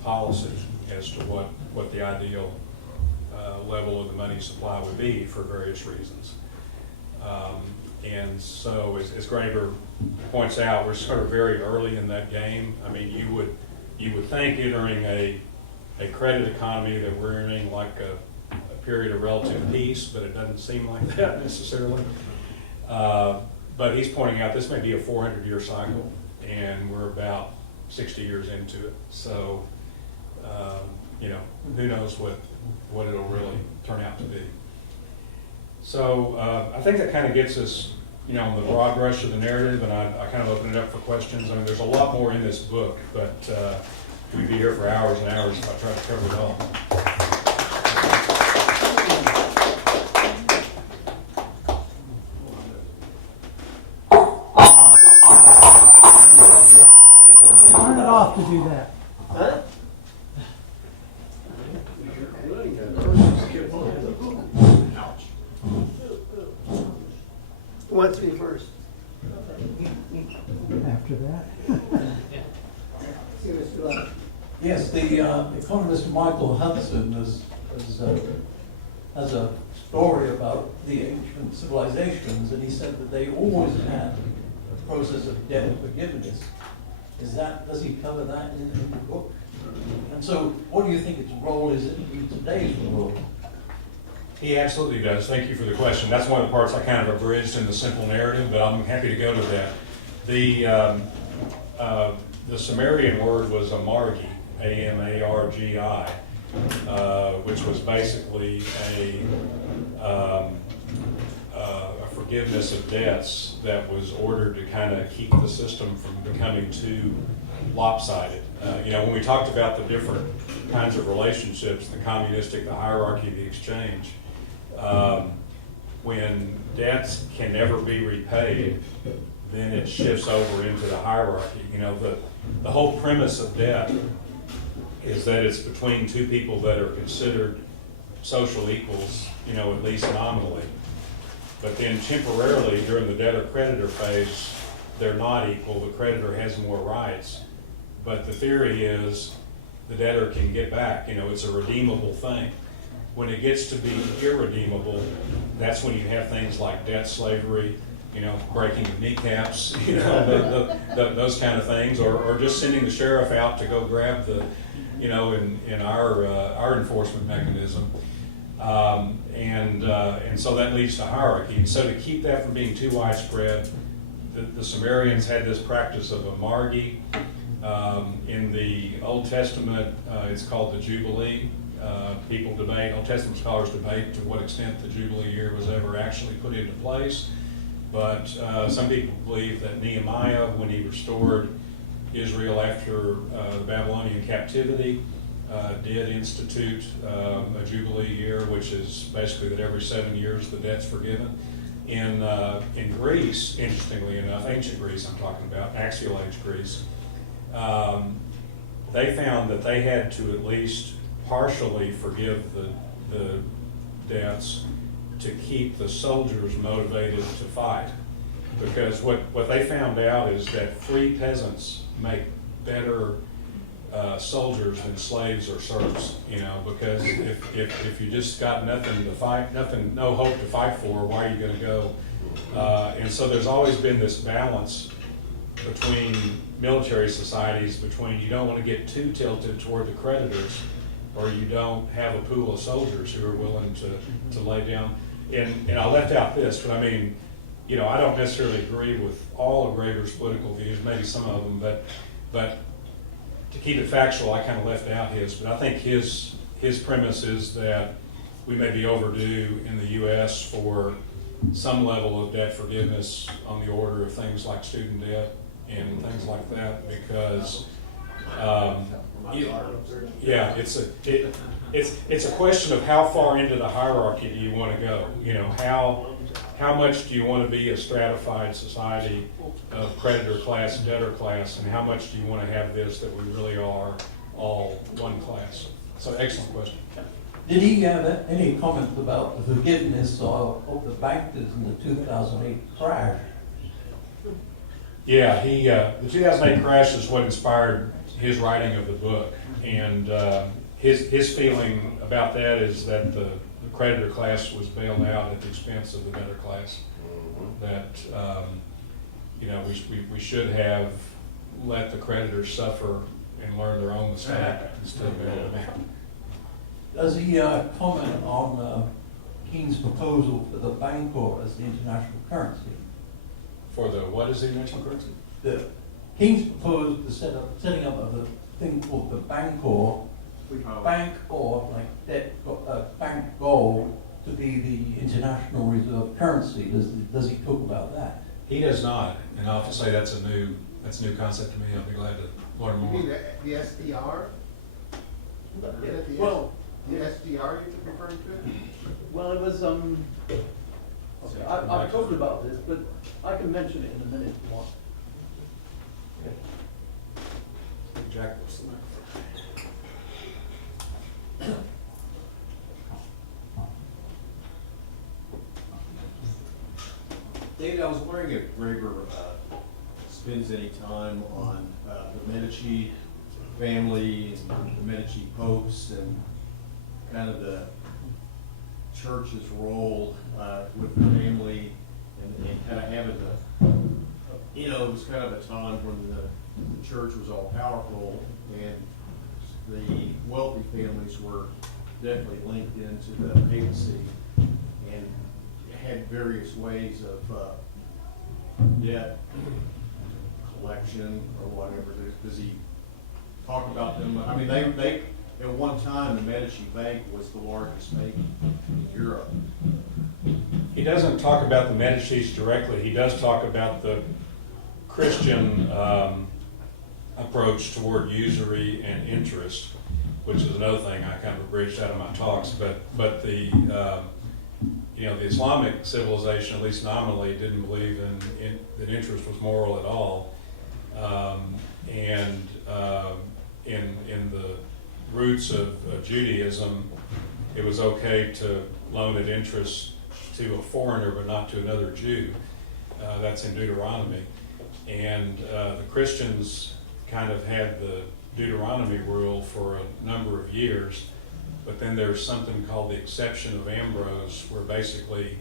policy as to what the ideal level of the money supply would be for various reasons. And so, as Graeber points out, we're sort of very early in that game. I mean, you would think entering a credit economy that we're entering like a period of relative peace, but it doesn't seem like that necessarily. But he's pointing out this may be a 400-year cycle, and we're about 60 years into it. So, you know, who knows what it'll really turn out to be. So I think that kind of gets us, you know, on the broad brush of the narrative, and I kind of open it up for questions. I mean, there's a lot more in this book, but we'd be here for hours and hours if I tried to cover it all. Turn it off to do that. Huh? Who wants to be first? After that. Yes, the economist Michael Hudson has a story about the ancient civilizations, and he said that they always had a process of debt forgiveness. Does he cover that in the book? And so, what do you think its role is in today's world? He absolutely does. Thank you for the question. That's one of the parts I kind of abridged in the simple narrative, but I'm happy to go to that. The Sumerian word was amargi, A-M-A-R-G-I, which was basically a forgiveness of debts that was ordered to kind of keep the system from becoming too lopsided. You know, when we talked about the different kinds of relationships, the communistic, the hierarchy, the exchange, when debts can never be repaid, then it shifts over into the hierarchy. You know, the whole premise of debt is that it's between two people that are considered social equals, you know, at least nominally. But then temporarily during the debtor-creditor phase, they're not equal. The creditor has more rights. But the theory is the debtor can get back. You know, it's a redeemable thing. When it gets to be irredeemable, that's when you have things like debt slavery, you know, breaking of kneecaps, you know, those kind of things, or just sending the sheriff out to go grab the, you know, in our enforcement mechanism. And so that leads to hierarchy. And so to keep that from being too widespread, the Sumerians had this practice of a margi. In the Old Testament, it's called the Jubilee. People debate, Old Testament scholars debate to what extent the Jubilee year was ever actually put into place. But some people believe that Nehemiah, when he restored Israel after the Babylonian captivity, did institute a Jubilee year, which is basically that every 7 years the debt's forgiven. In Greece, interestingly enough, ancient Greece I'm talking about, axial age Greece, they found that they had to at least partially forgive the debts to keep the soldiers motivated to fight. Because what they found out is that free peasants make better soldiers than slaves or serfs, you know, because if you just got nothing to fight, no hope to fight for, why are you going to go? And so there's always been this balance between military societies, between you don't want to get too tilted toward the creditors, or you don't have a pool of soldiers who are willing to lay down. And I left out this, but I mean, you know, I don't necessarily agree with all of Graeber's political views, maybe some of them, but to keep it factual, I kind of left out his. But I think his premise is that we may be overdue in the U.S. for some level of debt forgiveness on the order of things like student debt and things like that, because yeah, it's a question of how far into the hierarchy do you want to go. You know, how much do you want to be a stratified society of creditor class, debtor class, and how much do you want to have this that we really are all one class? So excellent question. Did he have any comment about the forgiveness of the bankers in the 2008 crash? Yeah, the 2008 crash is what inspired his writing of the book, and his feeling about that is that the creditor class was bailed out at the expense of the debtor class. That you know, we should have let the creditors suffer and learn their own mistake instead of bailing them out. Does he comment on Keynes' proposal for the bancor as the international currency? For the, what is the international currency? Keynes proposed the setting up of a thing called the bancor, bank or like debt, bank gold to be the international reserve currency. Does he talk about that? He does not, and I'll have to say that's a new concept to me. I'll be glad to learn You more. mean the SDR? Is that the Well, the SDR you're referring to? well, it was, okay, I've talked about this, but I can mention it in a minute if you want. Jack. David, I was wondering if Graeber spends any time on the Medici family and the Medici popes and kind of the church's role with the family and kind of having it was kind of a time when the church was all powerful and the wealthy families were definitely linked into the papacy and had various ways of debt collection or whatever. Does he talk about them? I mean, they at one time the Medici Bank was the largest bank in Europe. He doesn't talk about the Medicis directly. He does talk about the Christian approach toward usury and interest, which is another thing I kind of abridged out of my talks. But the the Islamic civilization, at least nominally, didn't believe that interest was moral at all, and in the roots of Judaism, it was okay to loan at interest to a foreigner, but not to another Jew. That's in Deuteronomy. And the Christians kind of had the Deuteronomy rule for a number of years, but then there's something called the exception of Ambrose, where basically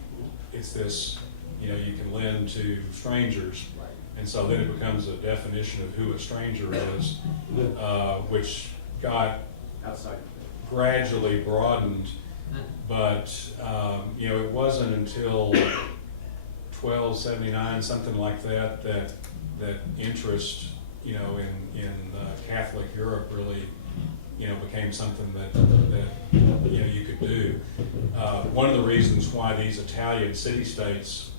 it's this, you can lend to strangers. And so then it becomes a definition of who a stranger is, which got Outside. gradually broadened, but it wasn't until 1279, something like that, that interest, in Catholic Europe really, became something that you could do. One of the reasons why these Italian city-states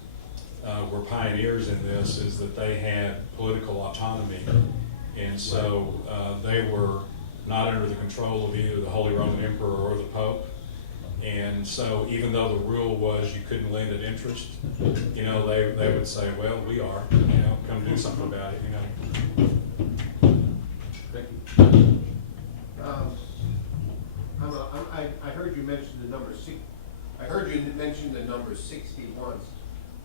were pioneers in this is that they had political autonomy, and so they were not under the control of either the Holy Roman Emperor or the Pope. And so even though the rule was you couldn't lend at interest, they would say, well, we are, come do something about it, Thank you. I heard you mention the number six. I heard you mention the number 60 once,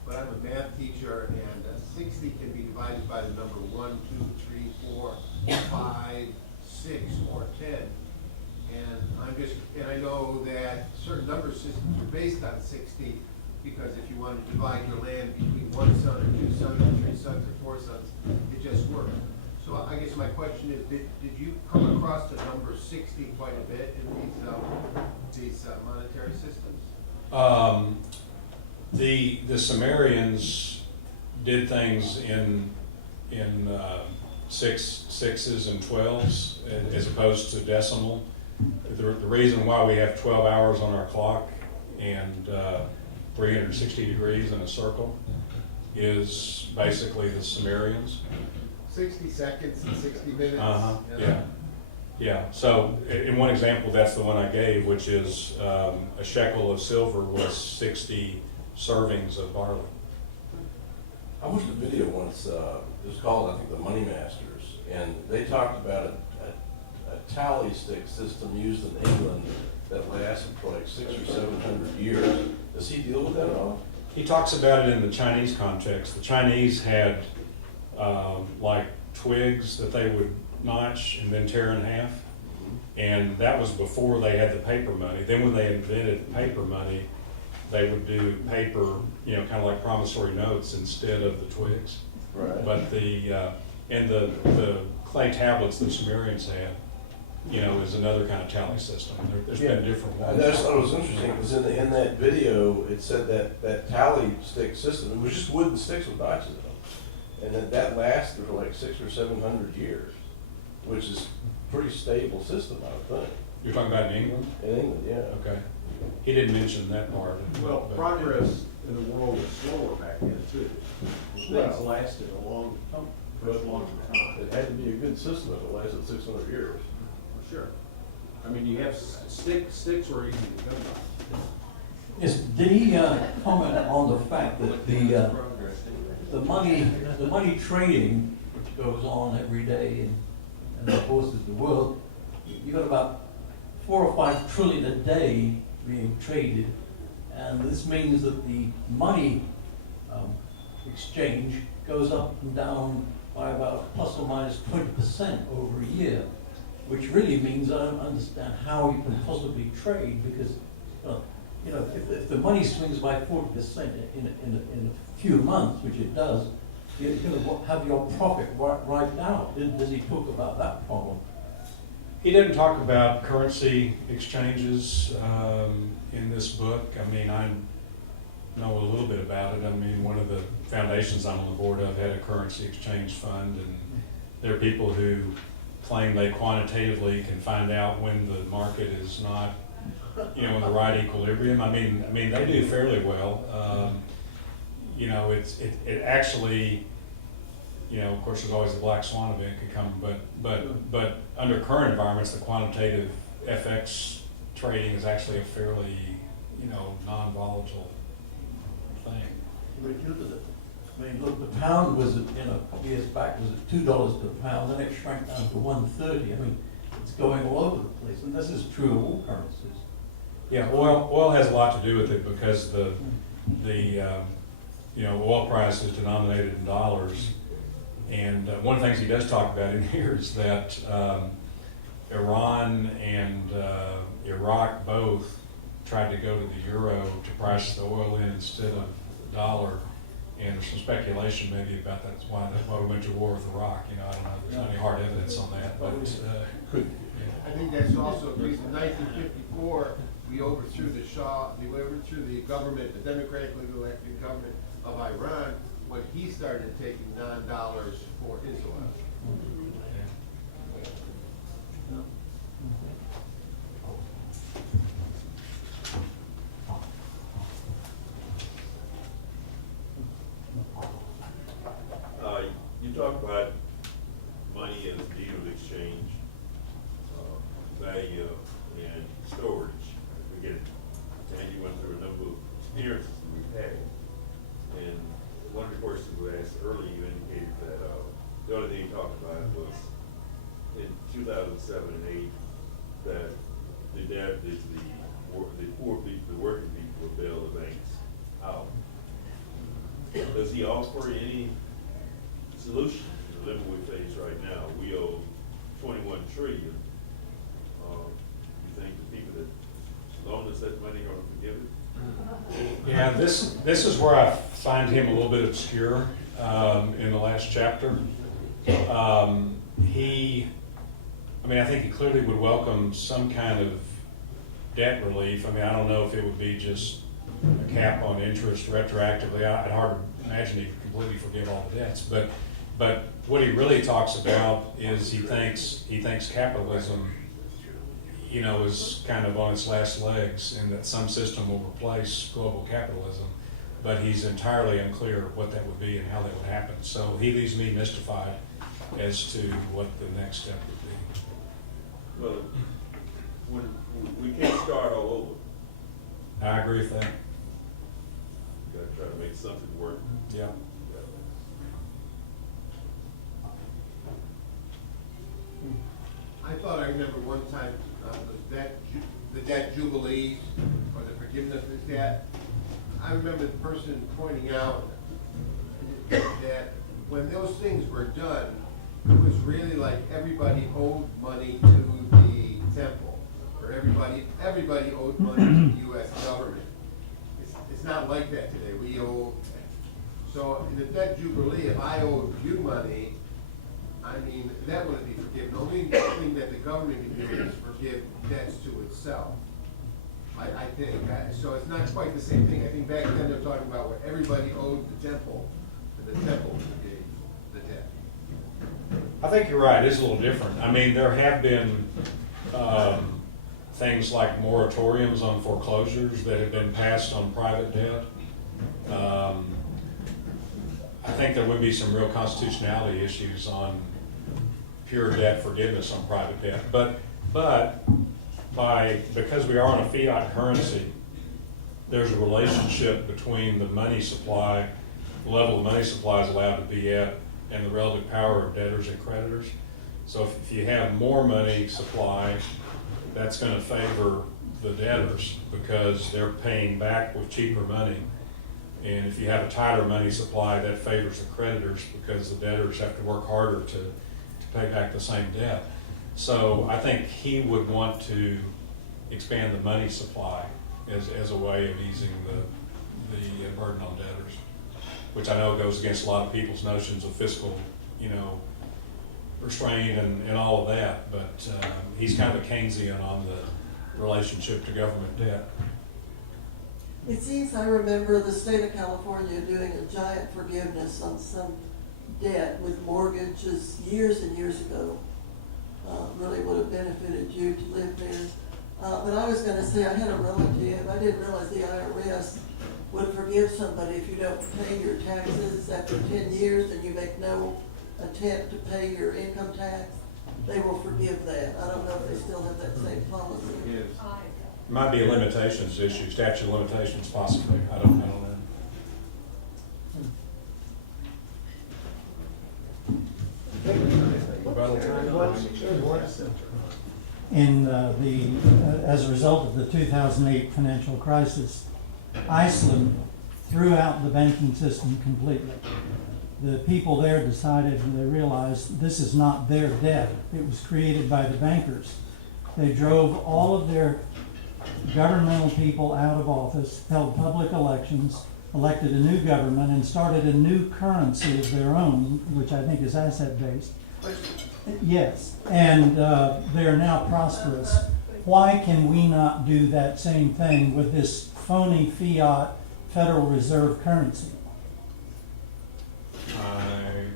but I'm a math teacher, and 60 can be divided by the number 1, 2, 3, 4, 5, 6, or 10. And I know that certain number systems are based on 60, because if you want to divide your land between one son or two sons or three sons or four sons, it just works. So I guess my question is, did you come across the number 60 quite a bit in these monetary systems? The Sumerians did things in sixes and 12s as opposed to decimal. The reason why we have 12 hours on our clock and 360 degrees in a circle is basically the Sumerians. 60 seconds and 60 minutes. Yeah. So in one example, that's the one I gave, which is a shekel of silver was 60 servings of barley. I watched a video once, it was called, I think, The Money Masters, and they talked about a tally stick system used in England that lasted for like 600 or 700 years. Does he deal with that at all? He talks about it in the Chinese context. The Chinese had like twigs that they would notch and then tear in half. And that was before they had the paper money. Then when they invented paper money, they would do paper, kind of like promissory notes instead of the twigs. Right. But the clay tablets the Sumerians had, is another kind of tally system. There's been different I ones. just thought it was interesting because in that video it said that tally stick system, it was just wooden sticks with notches in them, and that lasted for like 600 or 700 years, which is a pretty stable system, I would think. You're talking about in England? In England, yeah. Okay. He didn't mention that part. Well, but- progress And the world was slower back then too. Things Well- lasted a long, much longer time. It had to be a good system if it lasted 600 years. Sure. I mean, you have sticks were easy to come by. Yes, did he comment on the fact that the money trading, which goes on every day and of course is the world, you got about 4 or 5 trillion a day being traded, and this means that the money exchange goes up and down by about plus or minus 20% over a year, which really means I don't understand how you can possibly trade, because you know, if the money swings by 40% in a few months, which it does, you're going to have your profit right now. Does he talk about that problem? He didn't talk about currency exchanges in this book. I mean, I know a little bit about it. I mean, one of the foundations I'm on the board of had a currency exchange fund, and there are people who claim they quantitatively can find out when the market is not, you know, in the right equilibrium. I mean, they do fairly well. You know, it actually, you know, of course, there's always the black swan event could come, but under current environments, the quantitative FX trading is actually a fairly, you know, non-volatile thing. I mean, look, the pound was, a couple of years back, was at $2 per pound, then it shrank down to 130. I mean, it's going all over the place, and this is true of all currencies. Yeah, oil has a lot to do with it, because the you know, oil price is denominated in dollars. And one of the things he does talk about in here is that Iran and Iraq both tried to go to the euro to price the oil in instead of the dollar. And there's some speculation maybe about that's why we went to war with Iraq. You know, I don't know, there's not any hard evidence on that, but I think that's also the reason, 1954, we overthrew the Shah, we overthrew the government, the democratically elected government of Iran, when he started taking non-dollars for his oil. You talk about money as a deed of exchange, value and storage. Again, Andy went through a number of experiences that we've had. And one of the questions we asked earlier, you indicated that the only thing you talked about was in 2007 and 8 that the debt is the poor people, the working people will bail the banks out. Does he offer any solution to the limit we face right now? We owe 21 trillion. You think the people that loan us that money are going to forgive it? yeah, this is where I find him a little bit obscure in the last chapter. I think he clearly would welcome some kind of debt relief. I mean, I don't know if it would be just a cap on interest retroactively. I'd hard to imagine he could completely forgive all the debts. But what he really talks about is he thinks capitalism, you know, is kind of on its last legs, and that some system will replace global capitalism. But he's entirely unclear what that would be and how that would happen. So he leaves me mystified as to what the next step would be. Well, we can't start all over. I agree with that. We got to try to make something work. Yeah. I thought I remember one time, the debt jubilees, or the forgiveness of debt. I remember the person pointing out that when those things were done, it was really like everybody owed money to the temple, or everybody owed money to the U.S. government. It's not like that today. We owe, so in the debt jubilee, if I owed you money, I mean, that wouldn't be forgiven. The only thing that the government can do is forgive debts to itself. I think, so it's not quite the same thing. I think back then they're talking about where everybody owed the temple, and the temple forgave the debt. I think you're right. It is a little different. I mean, there have been things like moratoriums on foreclosures that have been passed on private debt. I think there would be some real constitutionality issues on pure debt forgiveness on private debt. But because we are on a fiat currency, there's a relationship between the money supply, the level of money supply is allowed to be at, and the relative power of debtors and creditors. So if you have more money supply, that's going to favor the debtors because they're paying back with cheaper money. And if you have a tighter money supply, that favors the creditors because the debtors have to work harder to pay back the same debt. So I think he would want to expand the money supply as a way of easing the burden on debtors, which I know goes against a lot of people's notions of fiscal, restraint and all of that. But he's kind of a Keynesian on the relationship to government debt. It seems I remember the state of California doing a giant forgiveness on some debt with mortgages years and years ago. Really would have benefited you to live there. But I was going to say I had a relative. I didn't realize the IRS would forgive somebody if you don't pay your taxes after 10 years and you make no attempt to pay your income tax. They will forgive that. I don't know if they still have that same policy. Might be a limitations issue, statute of limitations possibly. I don't know. As a result of the 2008 financial crisis, Iceland threw out the banking system completely. The people there decided, and they realized this is not their debt. It was created by the bankers. They drove all of their governmental people out of office, held public elections, elected a new government, and started a new currency of their own, which I think is asset-based. Yes, and they are now prosperous. Why can we not do that same thing with this phony fiat Federal Reserve currency?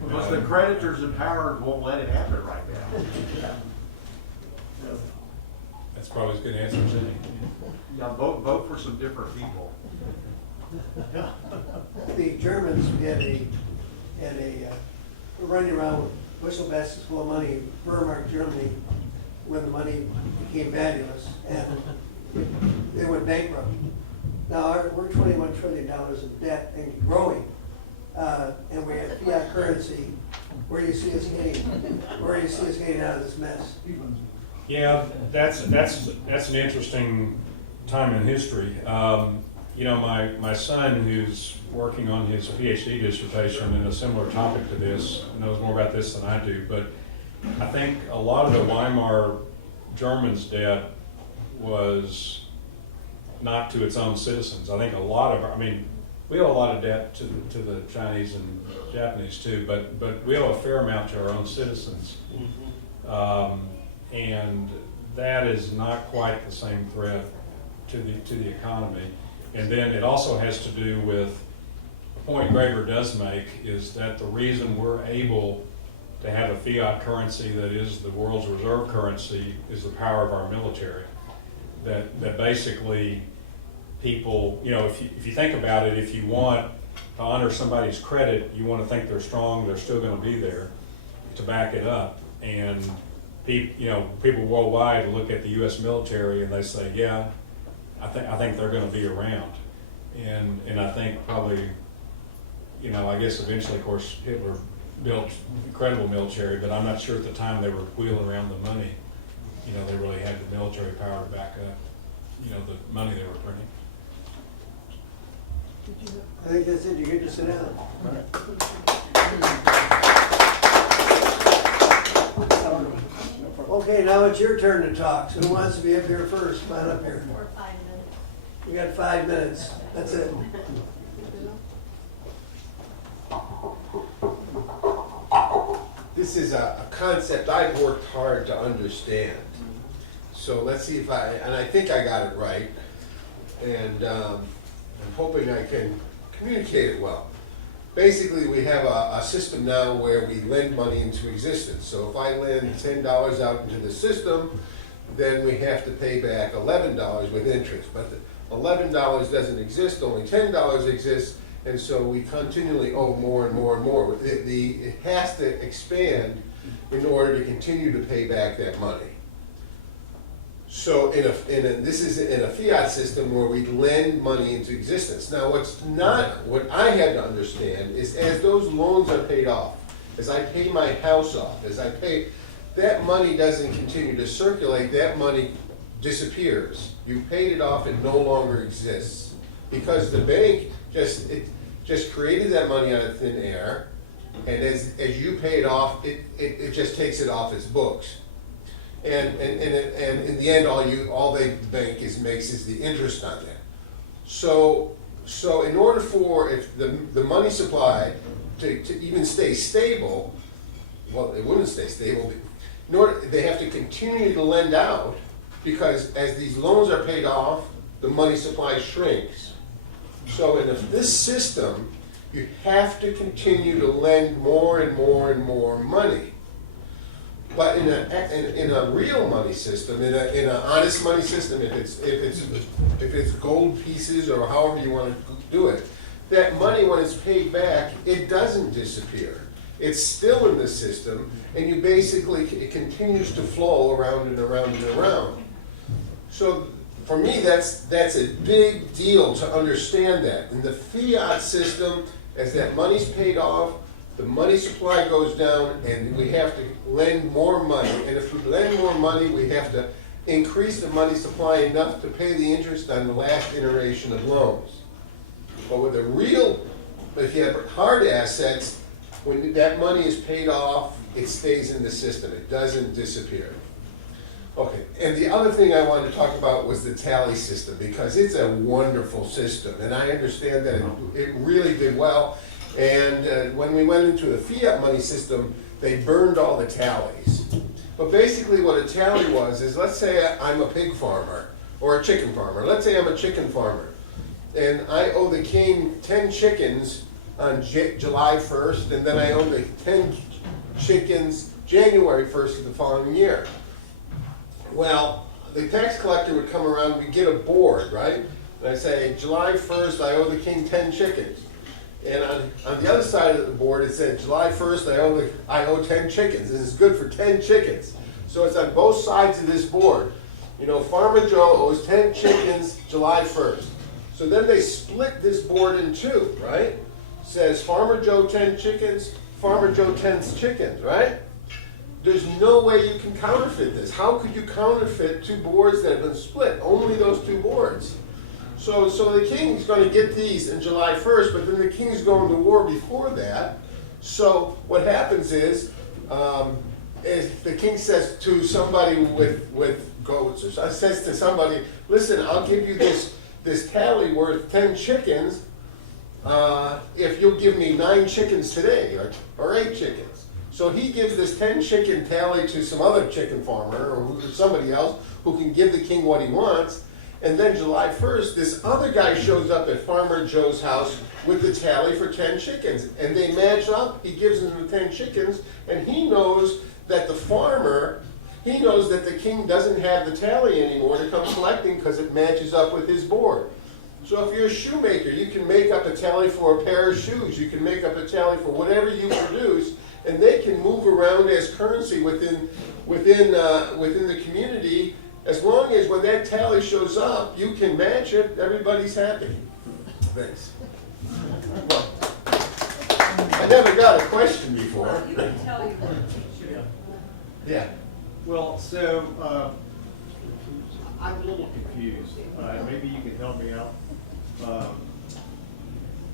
Because the creditors and powers won't let it happen right now. That's probably as good an answer as any. Yeah, vote for some different people. The Germans had a running around with whistle baskets full of money in Weimar, Germany, when the money became valueless, and they went bankrupt. Now we're $21 trillion in debt and growing, and we have fiat currency. Where do you see us getting? Where do you see us getting out of this mess? Yeah, that's an interesting time in history. My son, who's working on his PhD dissertation in a similar topic to this, knows more about this than I do, but I think a lot of the Weimar Germans' debt was not to its own citizens. I think we owe a lot of debt to the Chinese and Japanese too, but we owe a fair amount to our own citizens. And that is not quite the same threat to the economy. And then it also has to do with, the point Graeber does make is that the reason we're able to have a fiat currency that is the world's reserve currency is the power of our military. That basically people, if you think about it, if you want to honor somebody's credit, you want to think they're strong, they're still going to be there to back it up. And people worldwide look at the U.S. military and they say, yeah, I think they're going to be around. And I think probably, I guess eventually, of course, Hitler built incredible military, but I'm not sure at the time they were wheeling around the money. They really had the military power to back up, the money they were printing. I think that's it. You get to sit down. Okay, now it's your turn to talk. So who wants to be up here first? Come on up here. For 5 minutes. You got 5 minutes. That's it. This is a concept I've worked hard to understand. So let's see if I think I got it right. And I'm hoping I can communicate it well. Basically, we have a system now where we lend money into existence. So if I lend $10 out into the system, then we have to pay back $11 with interest. But $11 doesn't exist, only $10 exists, and so we continually owe more and more and more. It has to expand in order to continue to pay back that money. So this is in a fiat system where we lend money into existence. Now what I had to understand is as those loans are paid off, as I pay my house off, that money doesn't continue to circulate, that money disappears. You paid it off, it no longer exists. Because the bank just created that money out of thin air, and as you pay it off, it just takes it off its books. And in the end, all the bank makes is the interest on that. So in order for if the money supply to even stay stable, well, it wouldn't stay stable. They have to continue to lend out, because as these loans are paid off, the money supply shrinks. So in this system, you have to continue to lend more and more and more money. But in a real money system, in an honest money system, if it's gold pieces or however you want to do it, that money, when it's paid back, it doesn't disappear. It's still in the system, and it continues to flow around and around and around. So for me, that's a big deal to understand that. In the fiat system, as that money's paid off, the money supply goes down, and we have to lend more money. And if we lend more money, we have to increase the money supply enough to pay the interest on the last iteration of loans. But if you have hard assets, when that money is paid off, it stays in the system. It doesn't disappear. Okay, and the other thing I wanted to talk about was the tally system, because it's a wonderful system, and I understand that it really did well. And when we went into the fiat money system, they burned all the tallies. But basically what a tally was is, let's say I'm a pig farmer or a chicken farmer. Let's say I'm a chicken farmer, and I owe the king 10 chickens on July 1st, and then I owe the 10 chickens January 1st of the following year. Well, the tax collector would come around, we'd get a board, right? And I'd say, July 1st, I owe the king 10 chickens. And on the other side of the board, it said, July 1st, I owe 10 chickens. This is good for 10 chickens. So it's on both sides of this board. You know, Farmer Joe owes 10 chickens July 1st. So then they split this board in two, right? It says Farmer Joe 10 chickens, Farmer Joe 10 chickens, right? There's no way you can counterfeit this. How could you counterfeit two boards that have been split? Only those two boards. So the king's going to get these in July 1st, but then the king's going to war before that. So what happens is the king says to somebody with goats, or says to somebody, listen, I'll give you this tally worth 10 chickens if you'll give me 9 chickens today, or 8 chickens. So he gives this 10 chicken tally to some other chicken farmer or somebody else who can give the king what he wants. And then July 1st, this other guy shows up at Farmer Joe's house with the tally for 10 chickens. And they match up, he gives him the 10 chickens, and he knows that the king doesn't have the tally anymore to come collecting because it matches up with his board. So if you're a shoemaker, you can make up a tally for a pair of shoes. You can make up a tally for whatever you produce, and they can move around as currency within the community. As long as when that tally shows up, you can match it, everybody's happy. Thanks. I never got a question before. Well, you can tell you what Yeah. Well, so, I'm a little confused. Maybe you can help me out.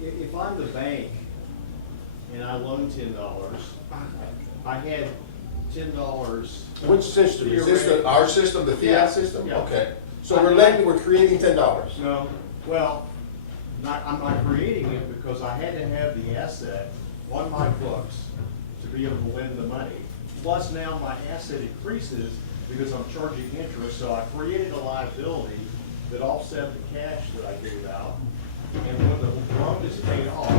If I'm the bank and I loan $10, I had $10. Which system? Is this our system, the fiat Yeah. system? Yeah. Okay. So we're creating $10. No, well, I'm not creating it because I had to have the asset on my books to be able to lend the money. Plus now my asset increases because I'm charging interest, so I created a liability that offset the cash that I gave out. And when the loan is paid off,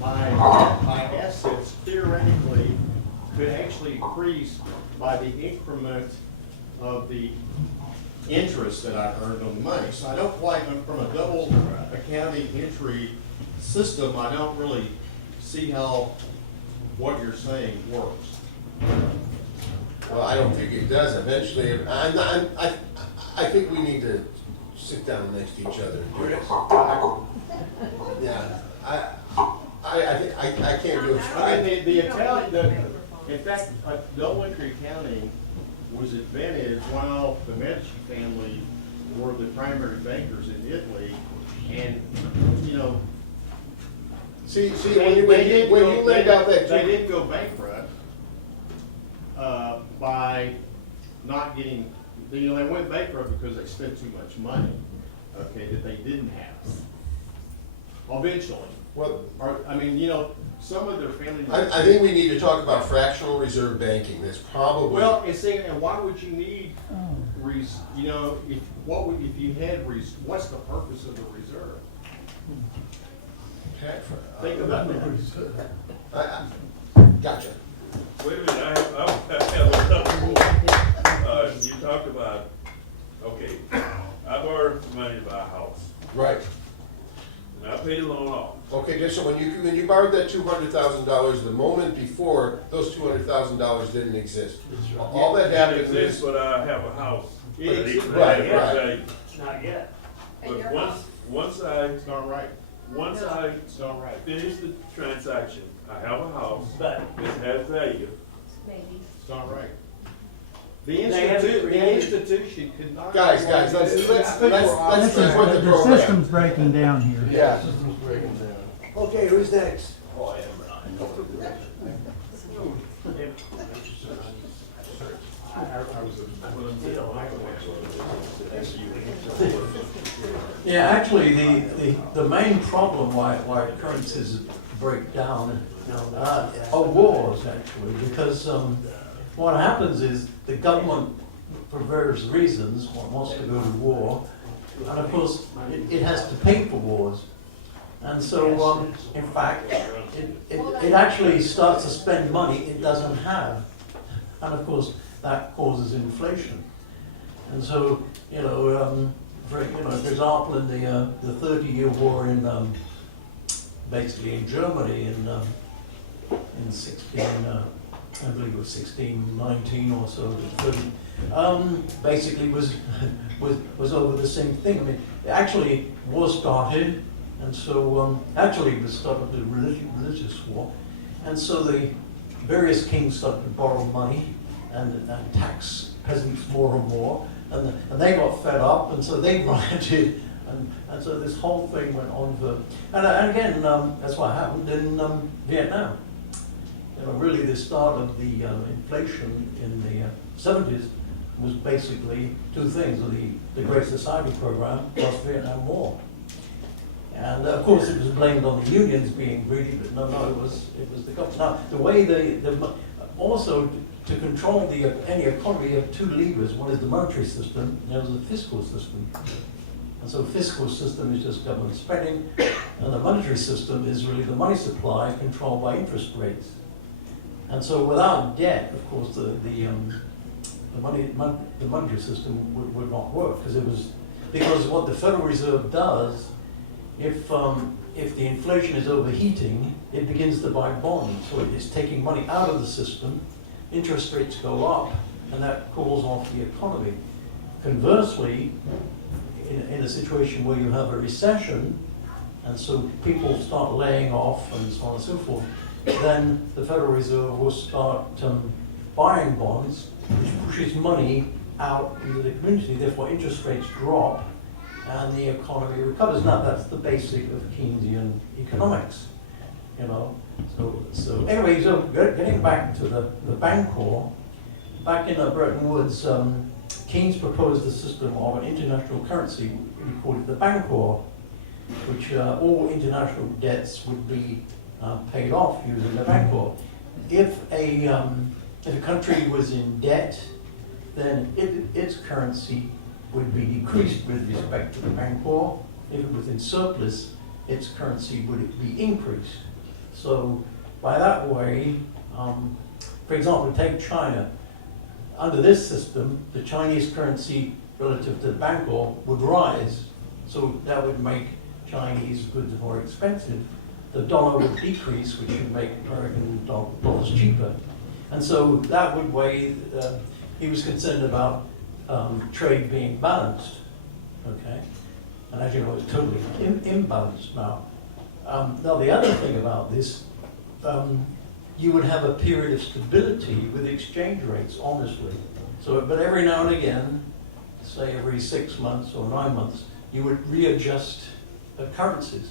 my assets theoretically could actually increase by the increment of the interest that I earned on the money. So I don't quite, from a double accounting entry system, I don't really see how what you're saying works. Well, I don't think it does eventually. I think we need to sit down next to each other and do this. Yeah, I can't do it. I mean, the accounting, in fact, double entry accounting was invented while the Medici family were the primary bankers in Italy, and, you know, See, when you laid out that. They did go bankrupt, by not getting, you know, they went bankrupt because they spent too much money, okay, that they didn't have. Eventually. Well, I mean, you know, some of their family. I think we need to talk about fractional reserve banking. That's probably. Well, and see, and why would you need, Oh. you know, if you had, what's the purpose of the reserve? Think about that. Gotcha. Wait a minute, I have a couple. You talked about, okay, I borrowed some money to buy a house, Right. and I paid the loan off. Okay, just so when you borrowed that $200,000, the moment before, those $200,000 didn't exist. All that It happened exists, is. but I have a house. It exists. Right. Not yet. But once It's not right. I It's not right. finish the transaction, I have a house But that has value. Maybe. It's not right. they haven't The institution could not. Guys, let's This let's is, report the the program. system's breaking down here. Yeah. Okay, who's next? Yeah, actually, the main problem why currencies break down are wars, actually, because what happens is the government, for various reasons, wants to go to war, and of course, it has to pay for wars. And so, in fact, it actually starts to spend money it doesn't have. And of course, that causes inflation. And so, for example, in the 30-year war in basically in Germany in 1619 or so, 30, basically was over the same thing. I mean, actually, war started, and so actually it was started the religious war, and so the various kings started to borrow money and tax peasants more and more, and they got fed up, and so they rioted, and so this whole thing went on for, and again, that's what happened in Vietnam. Really the start of the inflation in the 70s was basically two things: the Great Society program plus Vietnam War. And of course, it was blamed on the unions being greedy, but no, it was the government. Now, the way also to control any economy, you have two levers. One is the monetary system, and the other is the fiscal system. And so, fiscal system is just government spending, and the monetary system is really the money supply controlled by interest rates. And so, without debt, of course, the monetary system would not work because what the Federal Reserve does. If the inflation is overheating, it begins to buy bonds. So it's taking money out of the system, interest rates go up, and that cools off the economy. Conversely, in a situation where you have a recession, and so people start laying off and so on and so forth, then the Federal Reserve will start buying bonds, which pushes money out into the community. Therefore, interest rates drop, and the economy recovers. Now that's the basic of Keynesian economics, So anyway, so getting back to the Bancor, back in Bretton Woods, Keynes proposed a system of an international currency. He called it the Bancor, which all international debts would be paid off using the Bancor. If a country was in debt, then its currency would be decreased with respect to the Bancor. If it was in surplus, its currency would be increased. So by that way, for example, take China. Under this system, the Chinese currency relative to Bangkok would rise. So that would make Chinese goods more expensive. The dollar would decrease, which would make American dollars cheaper. And so that would weigh, he was concerned about trade being balanced, okay? And as you know, it's totally imbalanced now. Now the other thing about this, you would have a period of stability with exchange rates, honestly. So, but every now and again, say every 6 months or 9 months, you would readjust currencies.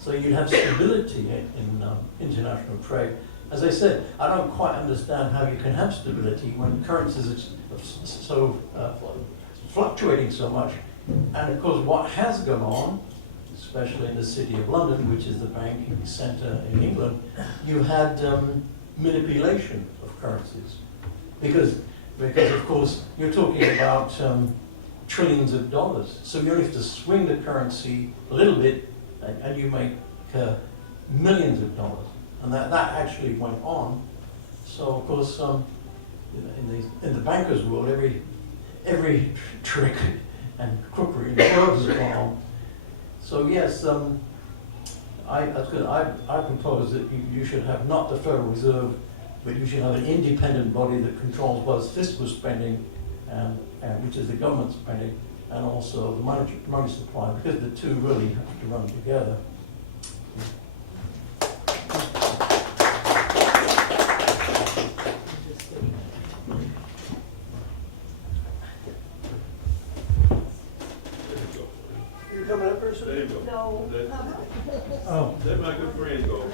So you'd have stability in international trade. As I said, I don't quite understand how you can have stability when currencies are so fluctuating so much. And of course, what has gone on, especially in the City of London, which is the banking centre in England, you had manipulation of currencies. Because of course, you're talking about trillions of dollars. So you only have to swing the currency a little bit and you make millions of dollars. And that actually went on. So of course, in the bankers' world, every trick and crookery in the world has gone on. So yes, I propose that you should have not the Federal Reserve, but you should have an independent body that controls both fiscal spending, and which is the government spending, and also the money supply, because the two really have to run together. You're coming up here, sir? Let him go. No. Oh, Let my good friend go.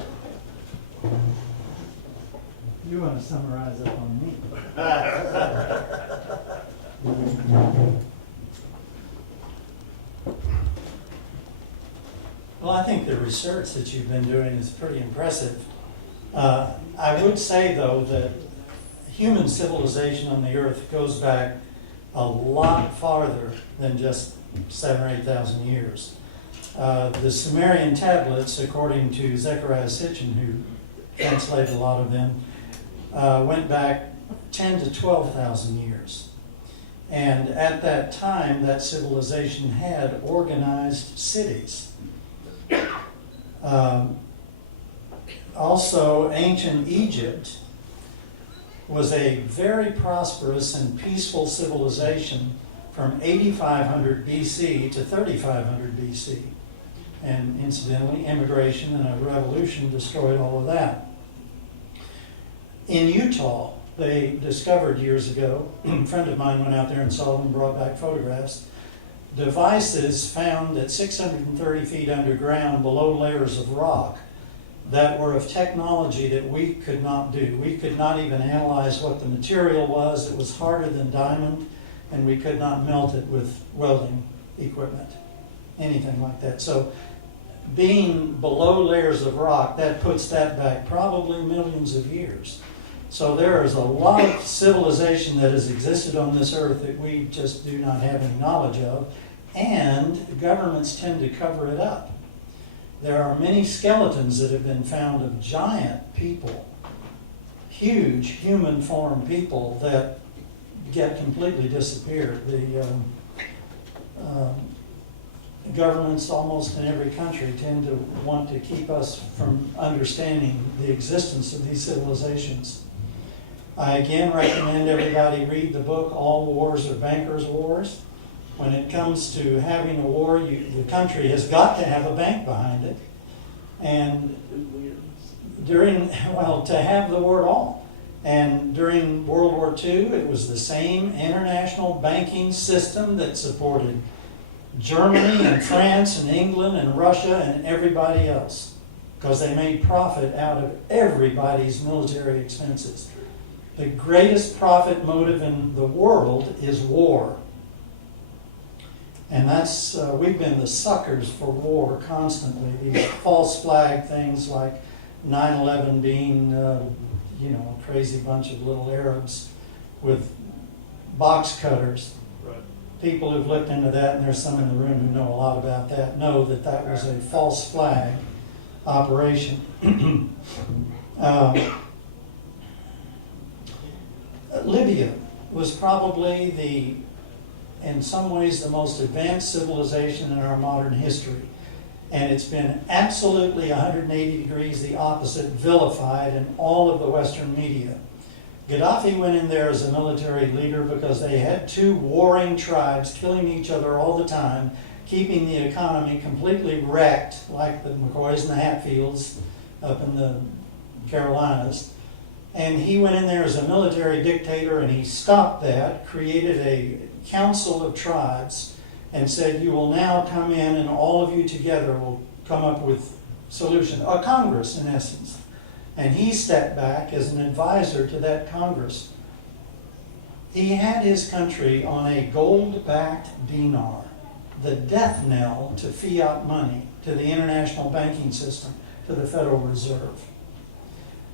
you want to summarize up on me? Well, I think the research that you've been doing is pretty impressive. I would say, though, that human civilization on the earth goes back a lot farther than just 7,000 or 8,000 years. The Sumerian tablets, according to Zechariah Sitchin, who translated a lot of them, went back 10 to 12,000 years. And at that time, that civilization had organized cities. Also, ancient Egypt was a very prosperous and peaceful civilization from 8500 BC to 3500 BC. And incidentally, immigration and a revolution destroyed all of that. In Utah, they discovered years ago, a friend of mine went out there and saw them and brought back photographs, devices found at 630 feet underground below layers of rock that were of technology that we could not do. We could not even analyze what the material was. It was harder than diamond, and we could not melt it with welding equipment, anything like that. So being below layers of rock, that puts that back probably millions of years. So there is a lot of civilization that has existed on this earth that we just do not have any knowledge of, and governments tend to cover it up. There are many skeletons that have been found of giant people, huge human form people that get completely disappeared. The governments almost in every country tend to want to keep us from understanding the existence of these civilizations. I again recommend everybody read the book, All Wars Are Bankers' Wars. When it comes to having a war, the country has got to have a bank behind it. And to have the war at all. And during World War II, it was the same international banking system that supported Germany and France and England and Russia and everybody else, because they made profit out of everybody's military expenses. The greatest profit motive in the world is war. And that's, we've been the suckers for war constantly. These false flag things like 9/11 being, a crazy bunch of little Arabs with box cutters. Right. People who've looked into that, and there's some in the room who know a lot about that, know that that was a false flag operation. Libya was probably in some ways the most advanced civilization in our modern history. And it's been absolutely 180 degrees the opposite, vilified in all of the Western media. Gaddafi went in there as a military leader because they had two warring tribes killing each other all the time, keeping the economy completely wrecked, like the McCoys and the Hatfields up in the Carolinas. And he went in there as a military dictator, and he stopped that, created a council of tribes, and said, you will now come in and all of you together will come up with solution, a Congress in essence. And he stepped back as an advisor to that Congress. He had his country on a gold-backed dinar, the death knell to fiat money, to the international banking system, to the Federal Reserve.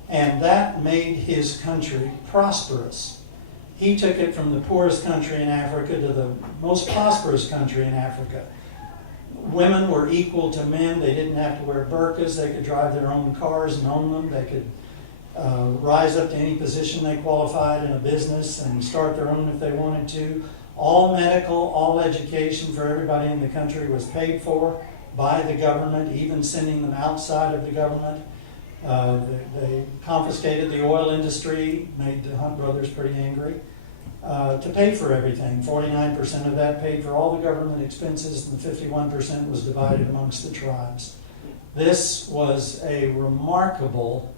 And that made his country prosperous. He took it from the poorest country in Africa to the most prosperous country in Africa. Women were equal to men. They didn't have to wear burqas. They could drive their own cars and own them. They could rise up to any position they qualified in a business and start their own if they wanted to. All medical, all education for everybody in the country was paid for by the government, even sending them outside of the government. They confiscated the oil industry, made the Hunt brothers pretty angry, to pay for everything. 49% of that paid for all the government expenses, and the 51% was divided amongst the tribes. This was a remarkable,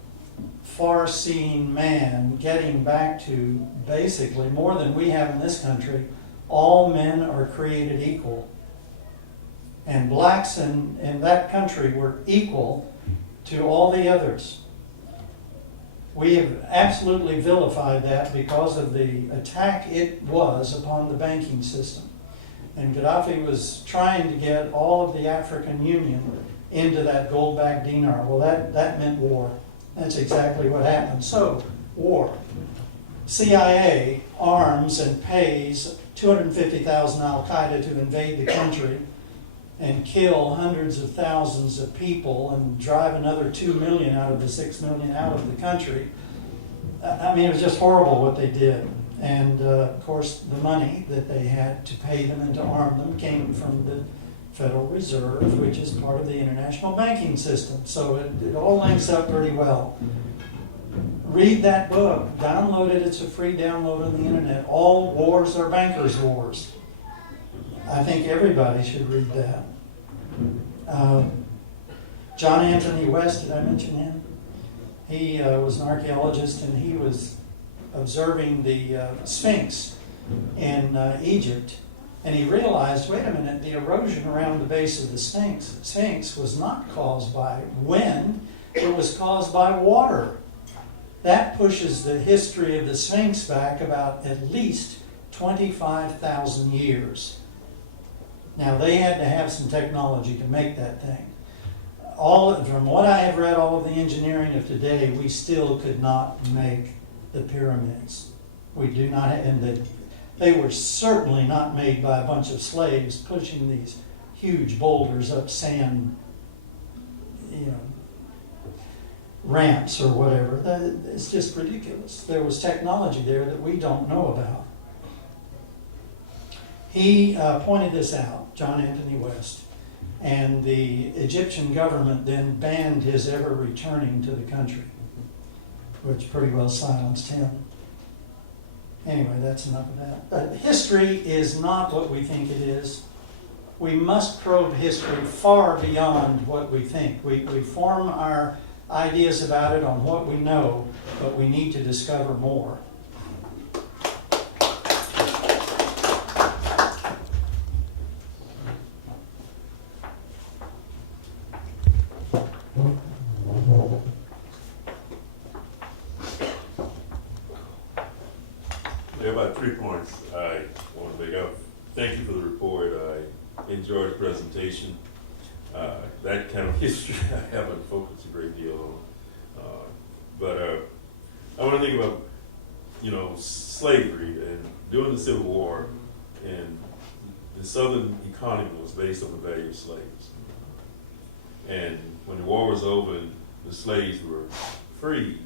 far-seeing man getting back to basically more than we have in this country. All men are created equal. And blacks in that country were equal to all the others. We have absolutely vilified that because of the attack it was upon the banking system. And Gaddafi was trying to get all of the African Union into that gold-backed dinar. Well, that meant war. That's exactly what happened. So, war. CIA arms and pays 250,000 al-Qaeda to invade the country and kill hundreds of thousands of people and drive another 2 million out of the 6 million out of the country. I mean, it was just horrible what they did. And of course, the money that they had to pay them and to arm them came from the Federal Reserve, which is part of the international banking system. So it all links up pretty well. Read that book, download it, it's a free download on the internet. All wars are bankers' wars. I think everybody should read that. John Anthony West, did I mention him? He was an archaeologist, and he was observing the Sphinx in Egypt, and he realized, wait a minute, the erosion around the base of the Sphinx was not caused by wind, it was caused by water. That pushes the history of the Sphinx back about at least 25,000 years. Now, they had to have some technology to make that thing. From what I have read, all of the engineering of today, we still could not make the pyramids. We do not, and they were certainly not made by a bunch of slaves pushing these huge boulders up sand, ramps or whatever. It's just ridiculous. There was technology there that we don't know about. He pointed this out, John Anthony West, and the Egyptian government then banned his ever returning to the country, which pretty well silenced him. Anyway, that's enough of that. History is not what we think it is. We must probe history far beyond what we think. We form our ideas about it on what we know, but we need to discover more. There are about 3 points I want to make up. Thank you for the report. I enjoyed the presentation. That kind of history I haven't focused a great deal on. But I want to think about, slavery and during the Civil War, and the Southern economy was based on the value of slaves. And when the war was over and the slaves were freed,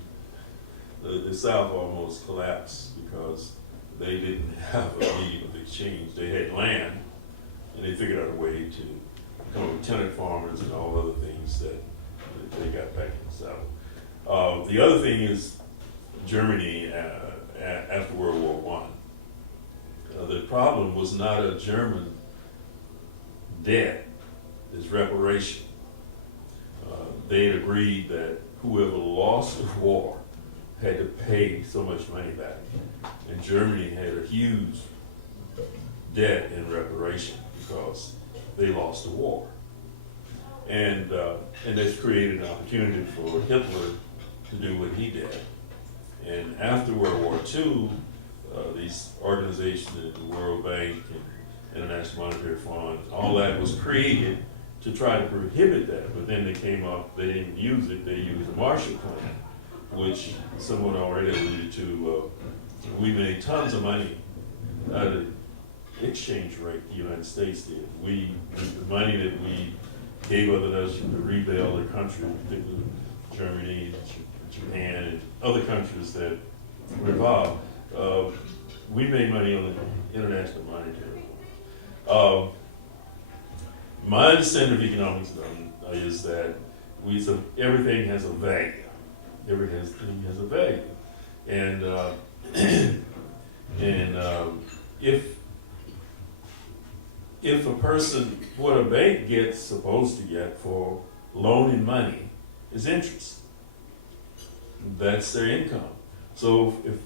the South almost collapsed because they didn't have a medium of exchange. They had land, and they figured out a way to become tenant farmers and all other things that they got back in the South. The other thing is Germany after World War I. The problem was not a German debt, it's reparation. They had agreed that whoever lost the war had to pay so much money back. And Germany had a huge debt in reparation because they lost the war. And this created an opportunity for Hitler to do what he did. And after World War II, these organizations, the World Bank and International Monetary Fund, all that was created to try to prohibit that. But then they came up, they didn't use it, they used the Marshall Plan, which someone already alluded to. We made tons of money out of the exchange rate the United States did. The money that we gave other nations to rebuild their country, particularly Germany, Japan, and other countries that were involved, we made money on the international monetary fund. My understanding of economics is that everything has a value. Everything has a value, and if a person, what a bank gets supposed to get for loaning money is interest. That's their income. So if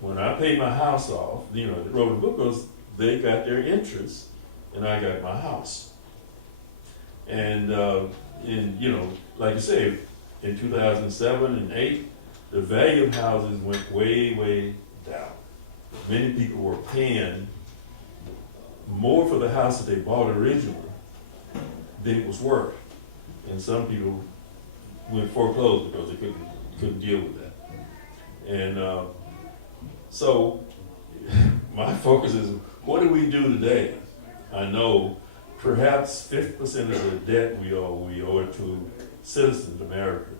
when I pay my house off, the road and book goes, they got their interest, and I got my house. And like you say, in 2007 and 8, the value of houses went way, way down. Many people were paying more for the house that they bought originally than it was worth. And some people went foreclosed because they couldn't deal with that. And so my focus is, what do we do today? I know perhaps 50% of the debt we owe it to citizens of America.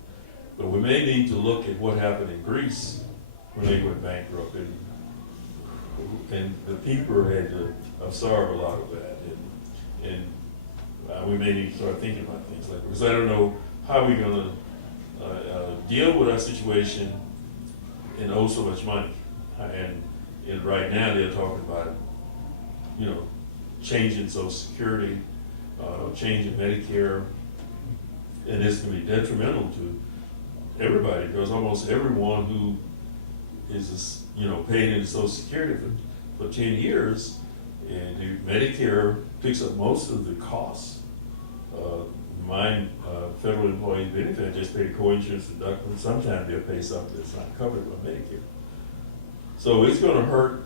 But we may need to look at what happened in Greece when they went bankrupt, and the people had to absorb a lot of that. And we may need to start thinking about things like that, because I don't know how we're going to deal with our situation and owe so much money. And right now they're talking about, changing Social Security, changing Medicare, and it's going to be detrimental to everybody, because almost everyone who is, paying into Social Security for 10 years, and Medicare picks up most of the costs. My federal employee benefit just pay co-insurance deductible. Sometimes they'll pay something that's not covered by Medicare. So it's going to hurt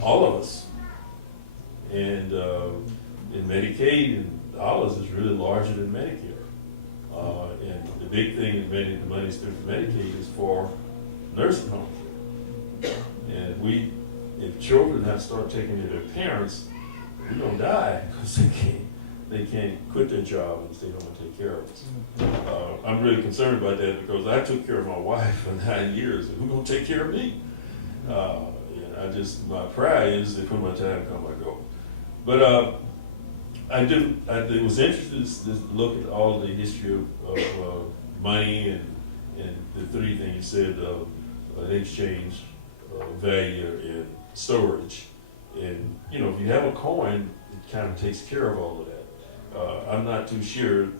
all of us. And in Medicaid, and dollars is really larger than Medicare. And the big thing is the money spent for Medicaid is for nursing homes. And if children have to start taking care of their parents, we're gonna die because they can't quit their job if they don't want to take care of us. I'm really concerned about that because I took care of my wife for 9 years, and who's gonna take care of me? My pride is that when my time comes, I go. But I was interested to look at all the history of money and the three things you said, exchange, value, and storage. And, if you have a coin, it kind of takes care of all of that. I'm not too sure,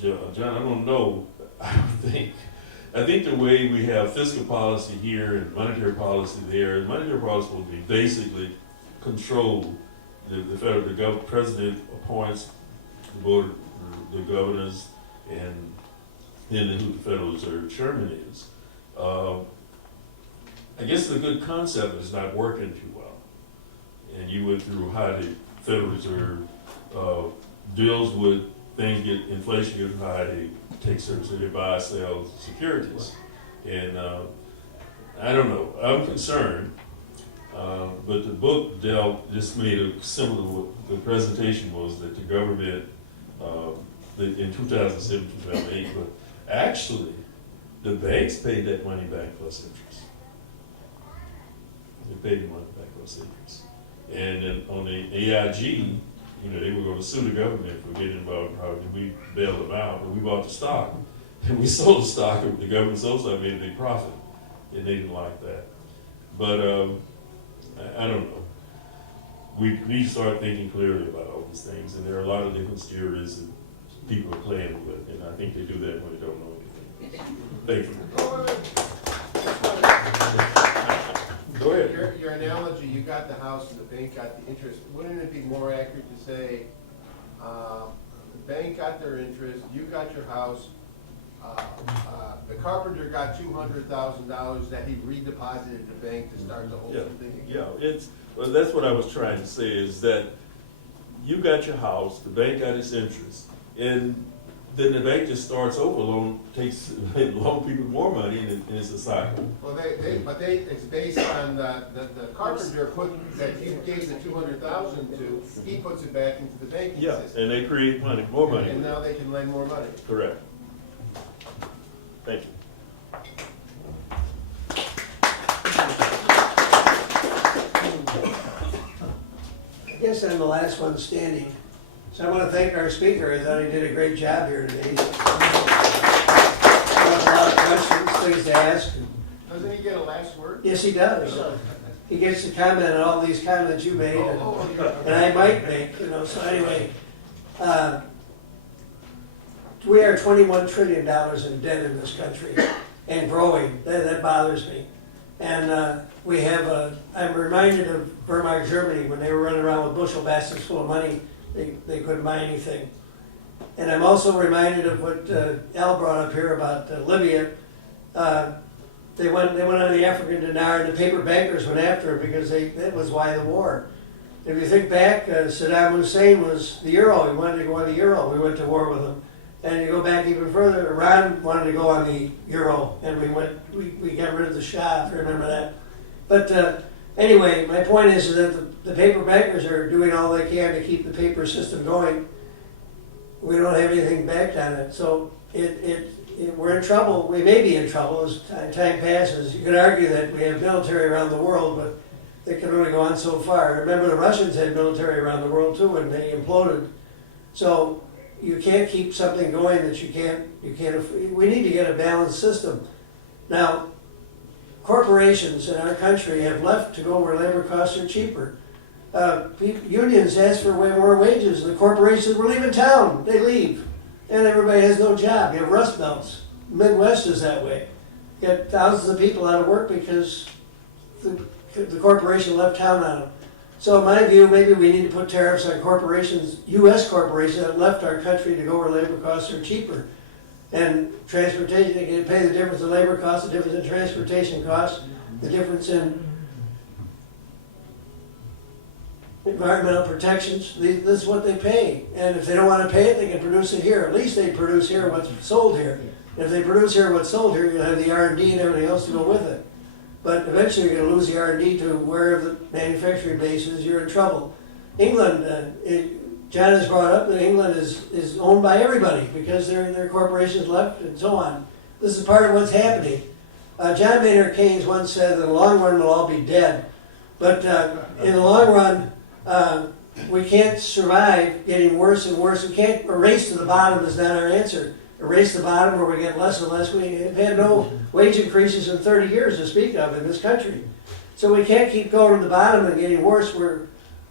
John, I don't know, I think the way we have fiscal policy here and monetary policy there, and monetary policy will be basically controlled. The president appoints the board, the governors, and then who the Federal Reserve chairman is. I guess the good concept is not working too well. And you went through how the Federal Reserve deals with things, inflation gets high, they take service, they buy, sell securities. And I don't know, I'm concerned. But the book just made a similar, what the presentation was, that the government, in 2007, 2008, but actually, the banks paid that money back plus interest. They paid the money back for secrets. And then on the AIG, you know, they were gonna sue the government for getting involved in how we bailed them out, but we bought the stock. And we sold the stock, and the government sold something, made a big profit, and they didn't like that. But, I don't know. We need to start thinking clearly about all these things, and there are a lot of different theories that people are playing with, and I think they do that when they don't know anything. Thank you. Go ahead. Your analogy, you got the house and the bank got the interest. Wouldn't it be more accurate to say, the bank got their interest, you got your house, the carpenter got $200,000 that he redeposited in the bank to start the whole Yeah, thing again? yeah, well, that's what I was trying to say, is that you got your house, the bank got its interest, and then the bank just starts over, loan people more money, and it's a cycle. Well, it's based on the carpenter that you gave the 200,000 to, he puts it back into the banking Yeah, system. and they create money, more money. And now they can lend more money. Correct. Thank you. I guess I'm the last one standing. So I want to thank our speaker. I thought he did a great job here today. He asked a lot of questions, things to ask. Doesn't he get a last word? Yes, he does. He gets to comment on all these comments you made Yeah. and I might make, you know, so anyway. We are $21 trillion in debt in this country and growing. That bothers me. And we have I'm reminded of Weimar, Germany, when they were running around with bushel baskets full of money, they couldn't buy anything. And I'm also reminded of what Al brought up here about Libya. They went on the African dinar, and the paper bankers went after it because that was why the war. If you think back, Saddam Hussein was the euro. He wanted to go on the euro. We went to war with him. And you go back even further, Iran wanted to go on the euro, and we got rid of the Shah, if you remember that. But anyway, my point is that the paper bankers are doing all they can to keep the paper system going. We don't have anything backed on it, so we're in trouble. We may be in trouble as time passes. You could argue that we have military around the world, but they can only go on so far. Remember, the Russians had military around the world too, and they imploded. So you can't keep something going that you can't. We need to get a balanced system. Now, corporations in our country have left to go where labor costs are cheaper. Unions ask for way more wages. The corporations, we're leaving town. They leave, and everybody has no job. You have rust belts. Midwest is that way. You get thousands of people out of work because the corporation left town on them. So in my view, maybe we need to put tariffs on corporations, U.S. corporations that left our country to go where labor costs are cheaper. And transportation, they can pay the difference in labor costs, the difference in transportation costs, the difference in environmental protections. This is what they pay. And if they don't want to pay it, they can produce it here. At least they produce here what's sold here. And if they produce here what's sold here, you'll have the R&D and everything else to go with it. But eventually you're going to lose the R&D to wherever the manufacturing base is, you're in trouble. England, John has brought up that England is owned by everybody because their corporations left and so on. This is part of what's happening. John Maynard Keynes once said, in the long run we'll all be dead. But in the long run, we can't survive getting worse and worse. We can't erase to the bottom is not our answer. Erase the bottom where we get less and less. We have had no wage increases in 30 years to speak of in this country. So we can't keep going to the bottom and getting worse.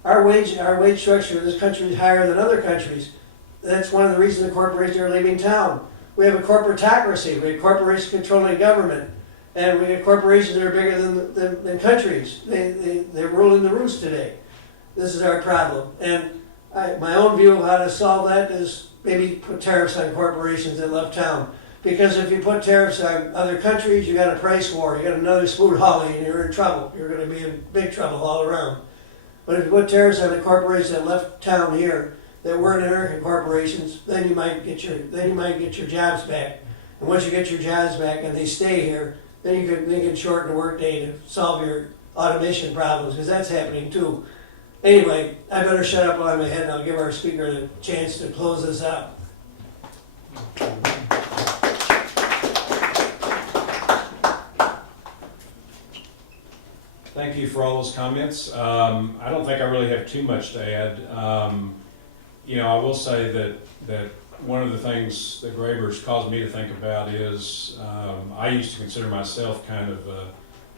Our wage structure in this country is higher than other countries. That's one of the reasons the corporations are leaving town. We have a corporatocracy. We have corporations controlling government. And we have corporations that are bigger than countries. They're ruling the roost today. This is our problem. And my own view of how to solve that is maybe put tariffs on corporations that left town. Because if you put tariffs on other countries, you got a price war. You got another spoon hauling, and you're in trouble. You're going to be in big trouble all around. But if you put tariffs on the corporations that left town here, that weren't American corporations, then you might get your jobs back. And once you get your jobs back and they stay here, then you can shorten the workday to solve your automation problems, because that's happening too. Anyway, I better shut up while I'm ahead, and I'll give our speaker the chance to close this out. Thank thank you for all those comments. I don't think I really have too much to add. You know, I will say that one of the things that Graeber's caused me to think about is I used to consider myself kind of a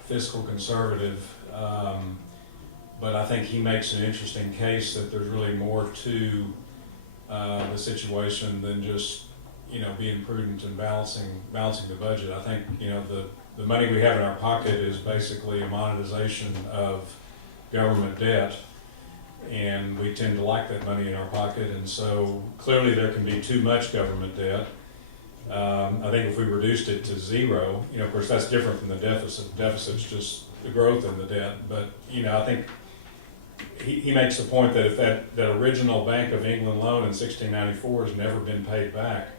fiscal conservative, but I think he makes an interesting case that there's really more to the situation than just, you know, being prudent and balancing the budget. I think, you know, the money we have in our pocket is basically a monetization of government debt, and we tend to like that money in our pocket, and so clearly there can be too much government debt. I think if we reduced it to zero, you know, of course that's different from the deficit. The deficit's just the growth in the debt, but, you know, I think he makes the point that if that original Bank of England loan in 1694 has never been paid back,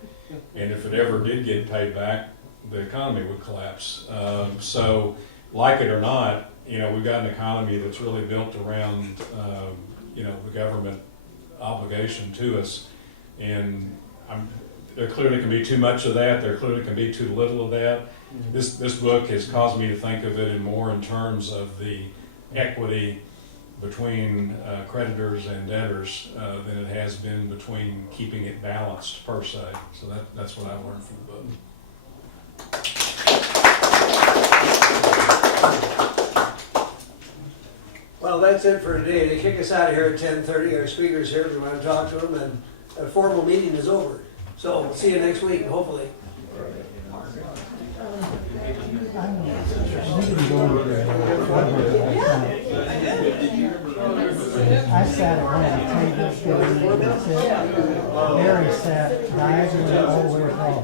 and if it ever did get paid back, the economy would collapse. So, like it or not, you know, we've got an economy that's really built around, you know, the government obligation to us, and there clearly can be too much of that. There clearly can be too little of that. This book has caused me to think of it more in terms of the equity between creditors and debtors than it has been between keeping it balanced per se. So that's what I learned from the book. Well, that's it for today. They kick us out of here at 10:30. Our speaker's here. We want to talk to them, and the formal meeting is over. So we'll see you next week, hopefully. I sat at one of the tables where we could sit. Barry sat diagonally all the way across.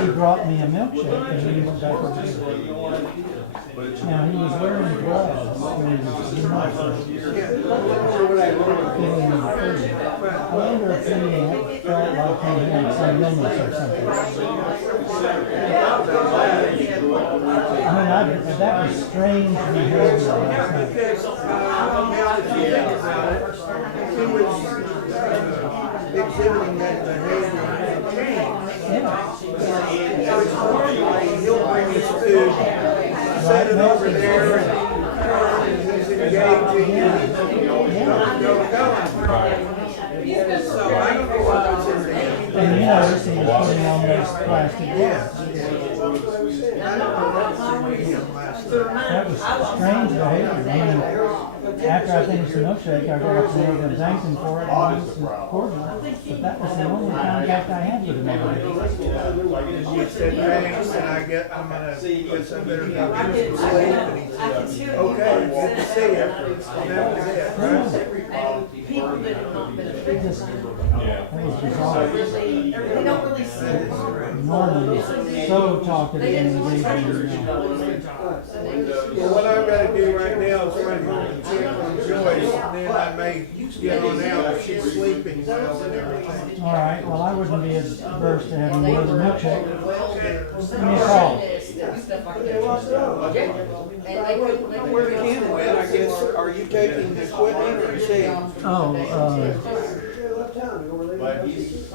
He brought me a milkshake and then he went back over here. Now, he was wearing gloves when he was in my I wonder if he felt like he had some illness or something. I mean, that was strange behavior last night. He was exhibiting that behavior and change. He'll bring his food, set it over there, and he's engaging and so I don't know what was in there. And you notice he was putting on those plastic gloves. That was strange behavior. I mean, after I finished the milkshake, I got up there and thanked him for it, and he was cordial. But that was the only contact I had with him every day. He said thanks, and I'm gonna put some better go to sleep, and he said, okay, good to see you. That was it, right? People that have not been affected. That was bizarre. They don't really see it. Norman so talkative and engaging. Well, what I've got to do right now is run home and check on Joyce, and then I may get on out if she's sleeping well and everything. All right, well, I wouldn't be adverse to having more than a milkshake. Give me a call. Where the camera at, I guess, are you taking the equipment or is he? Oh, But he's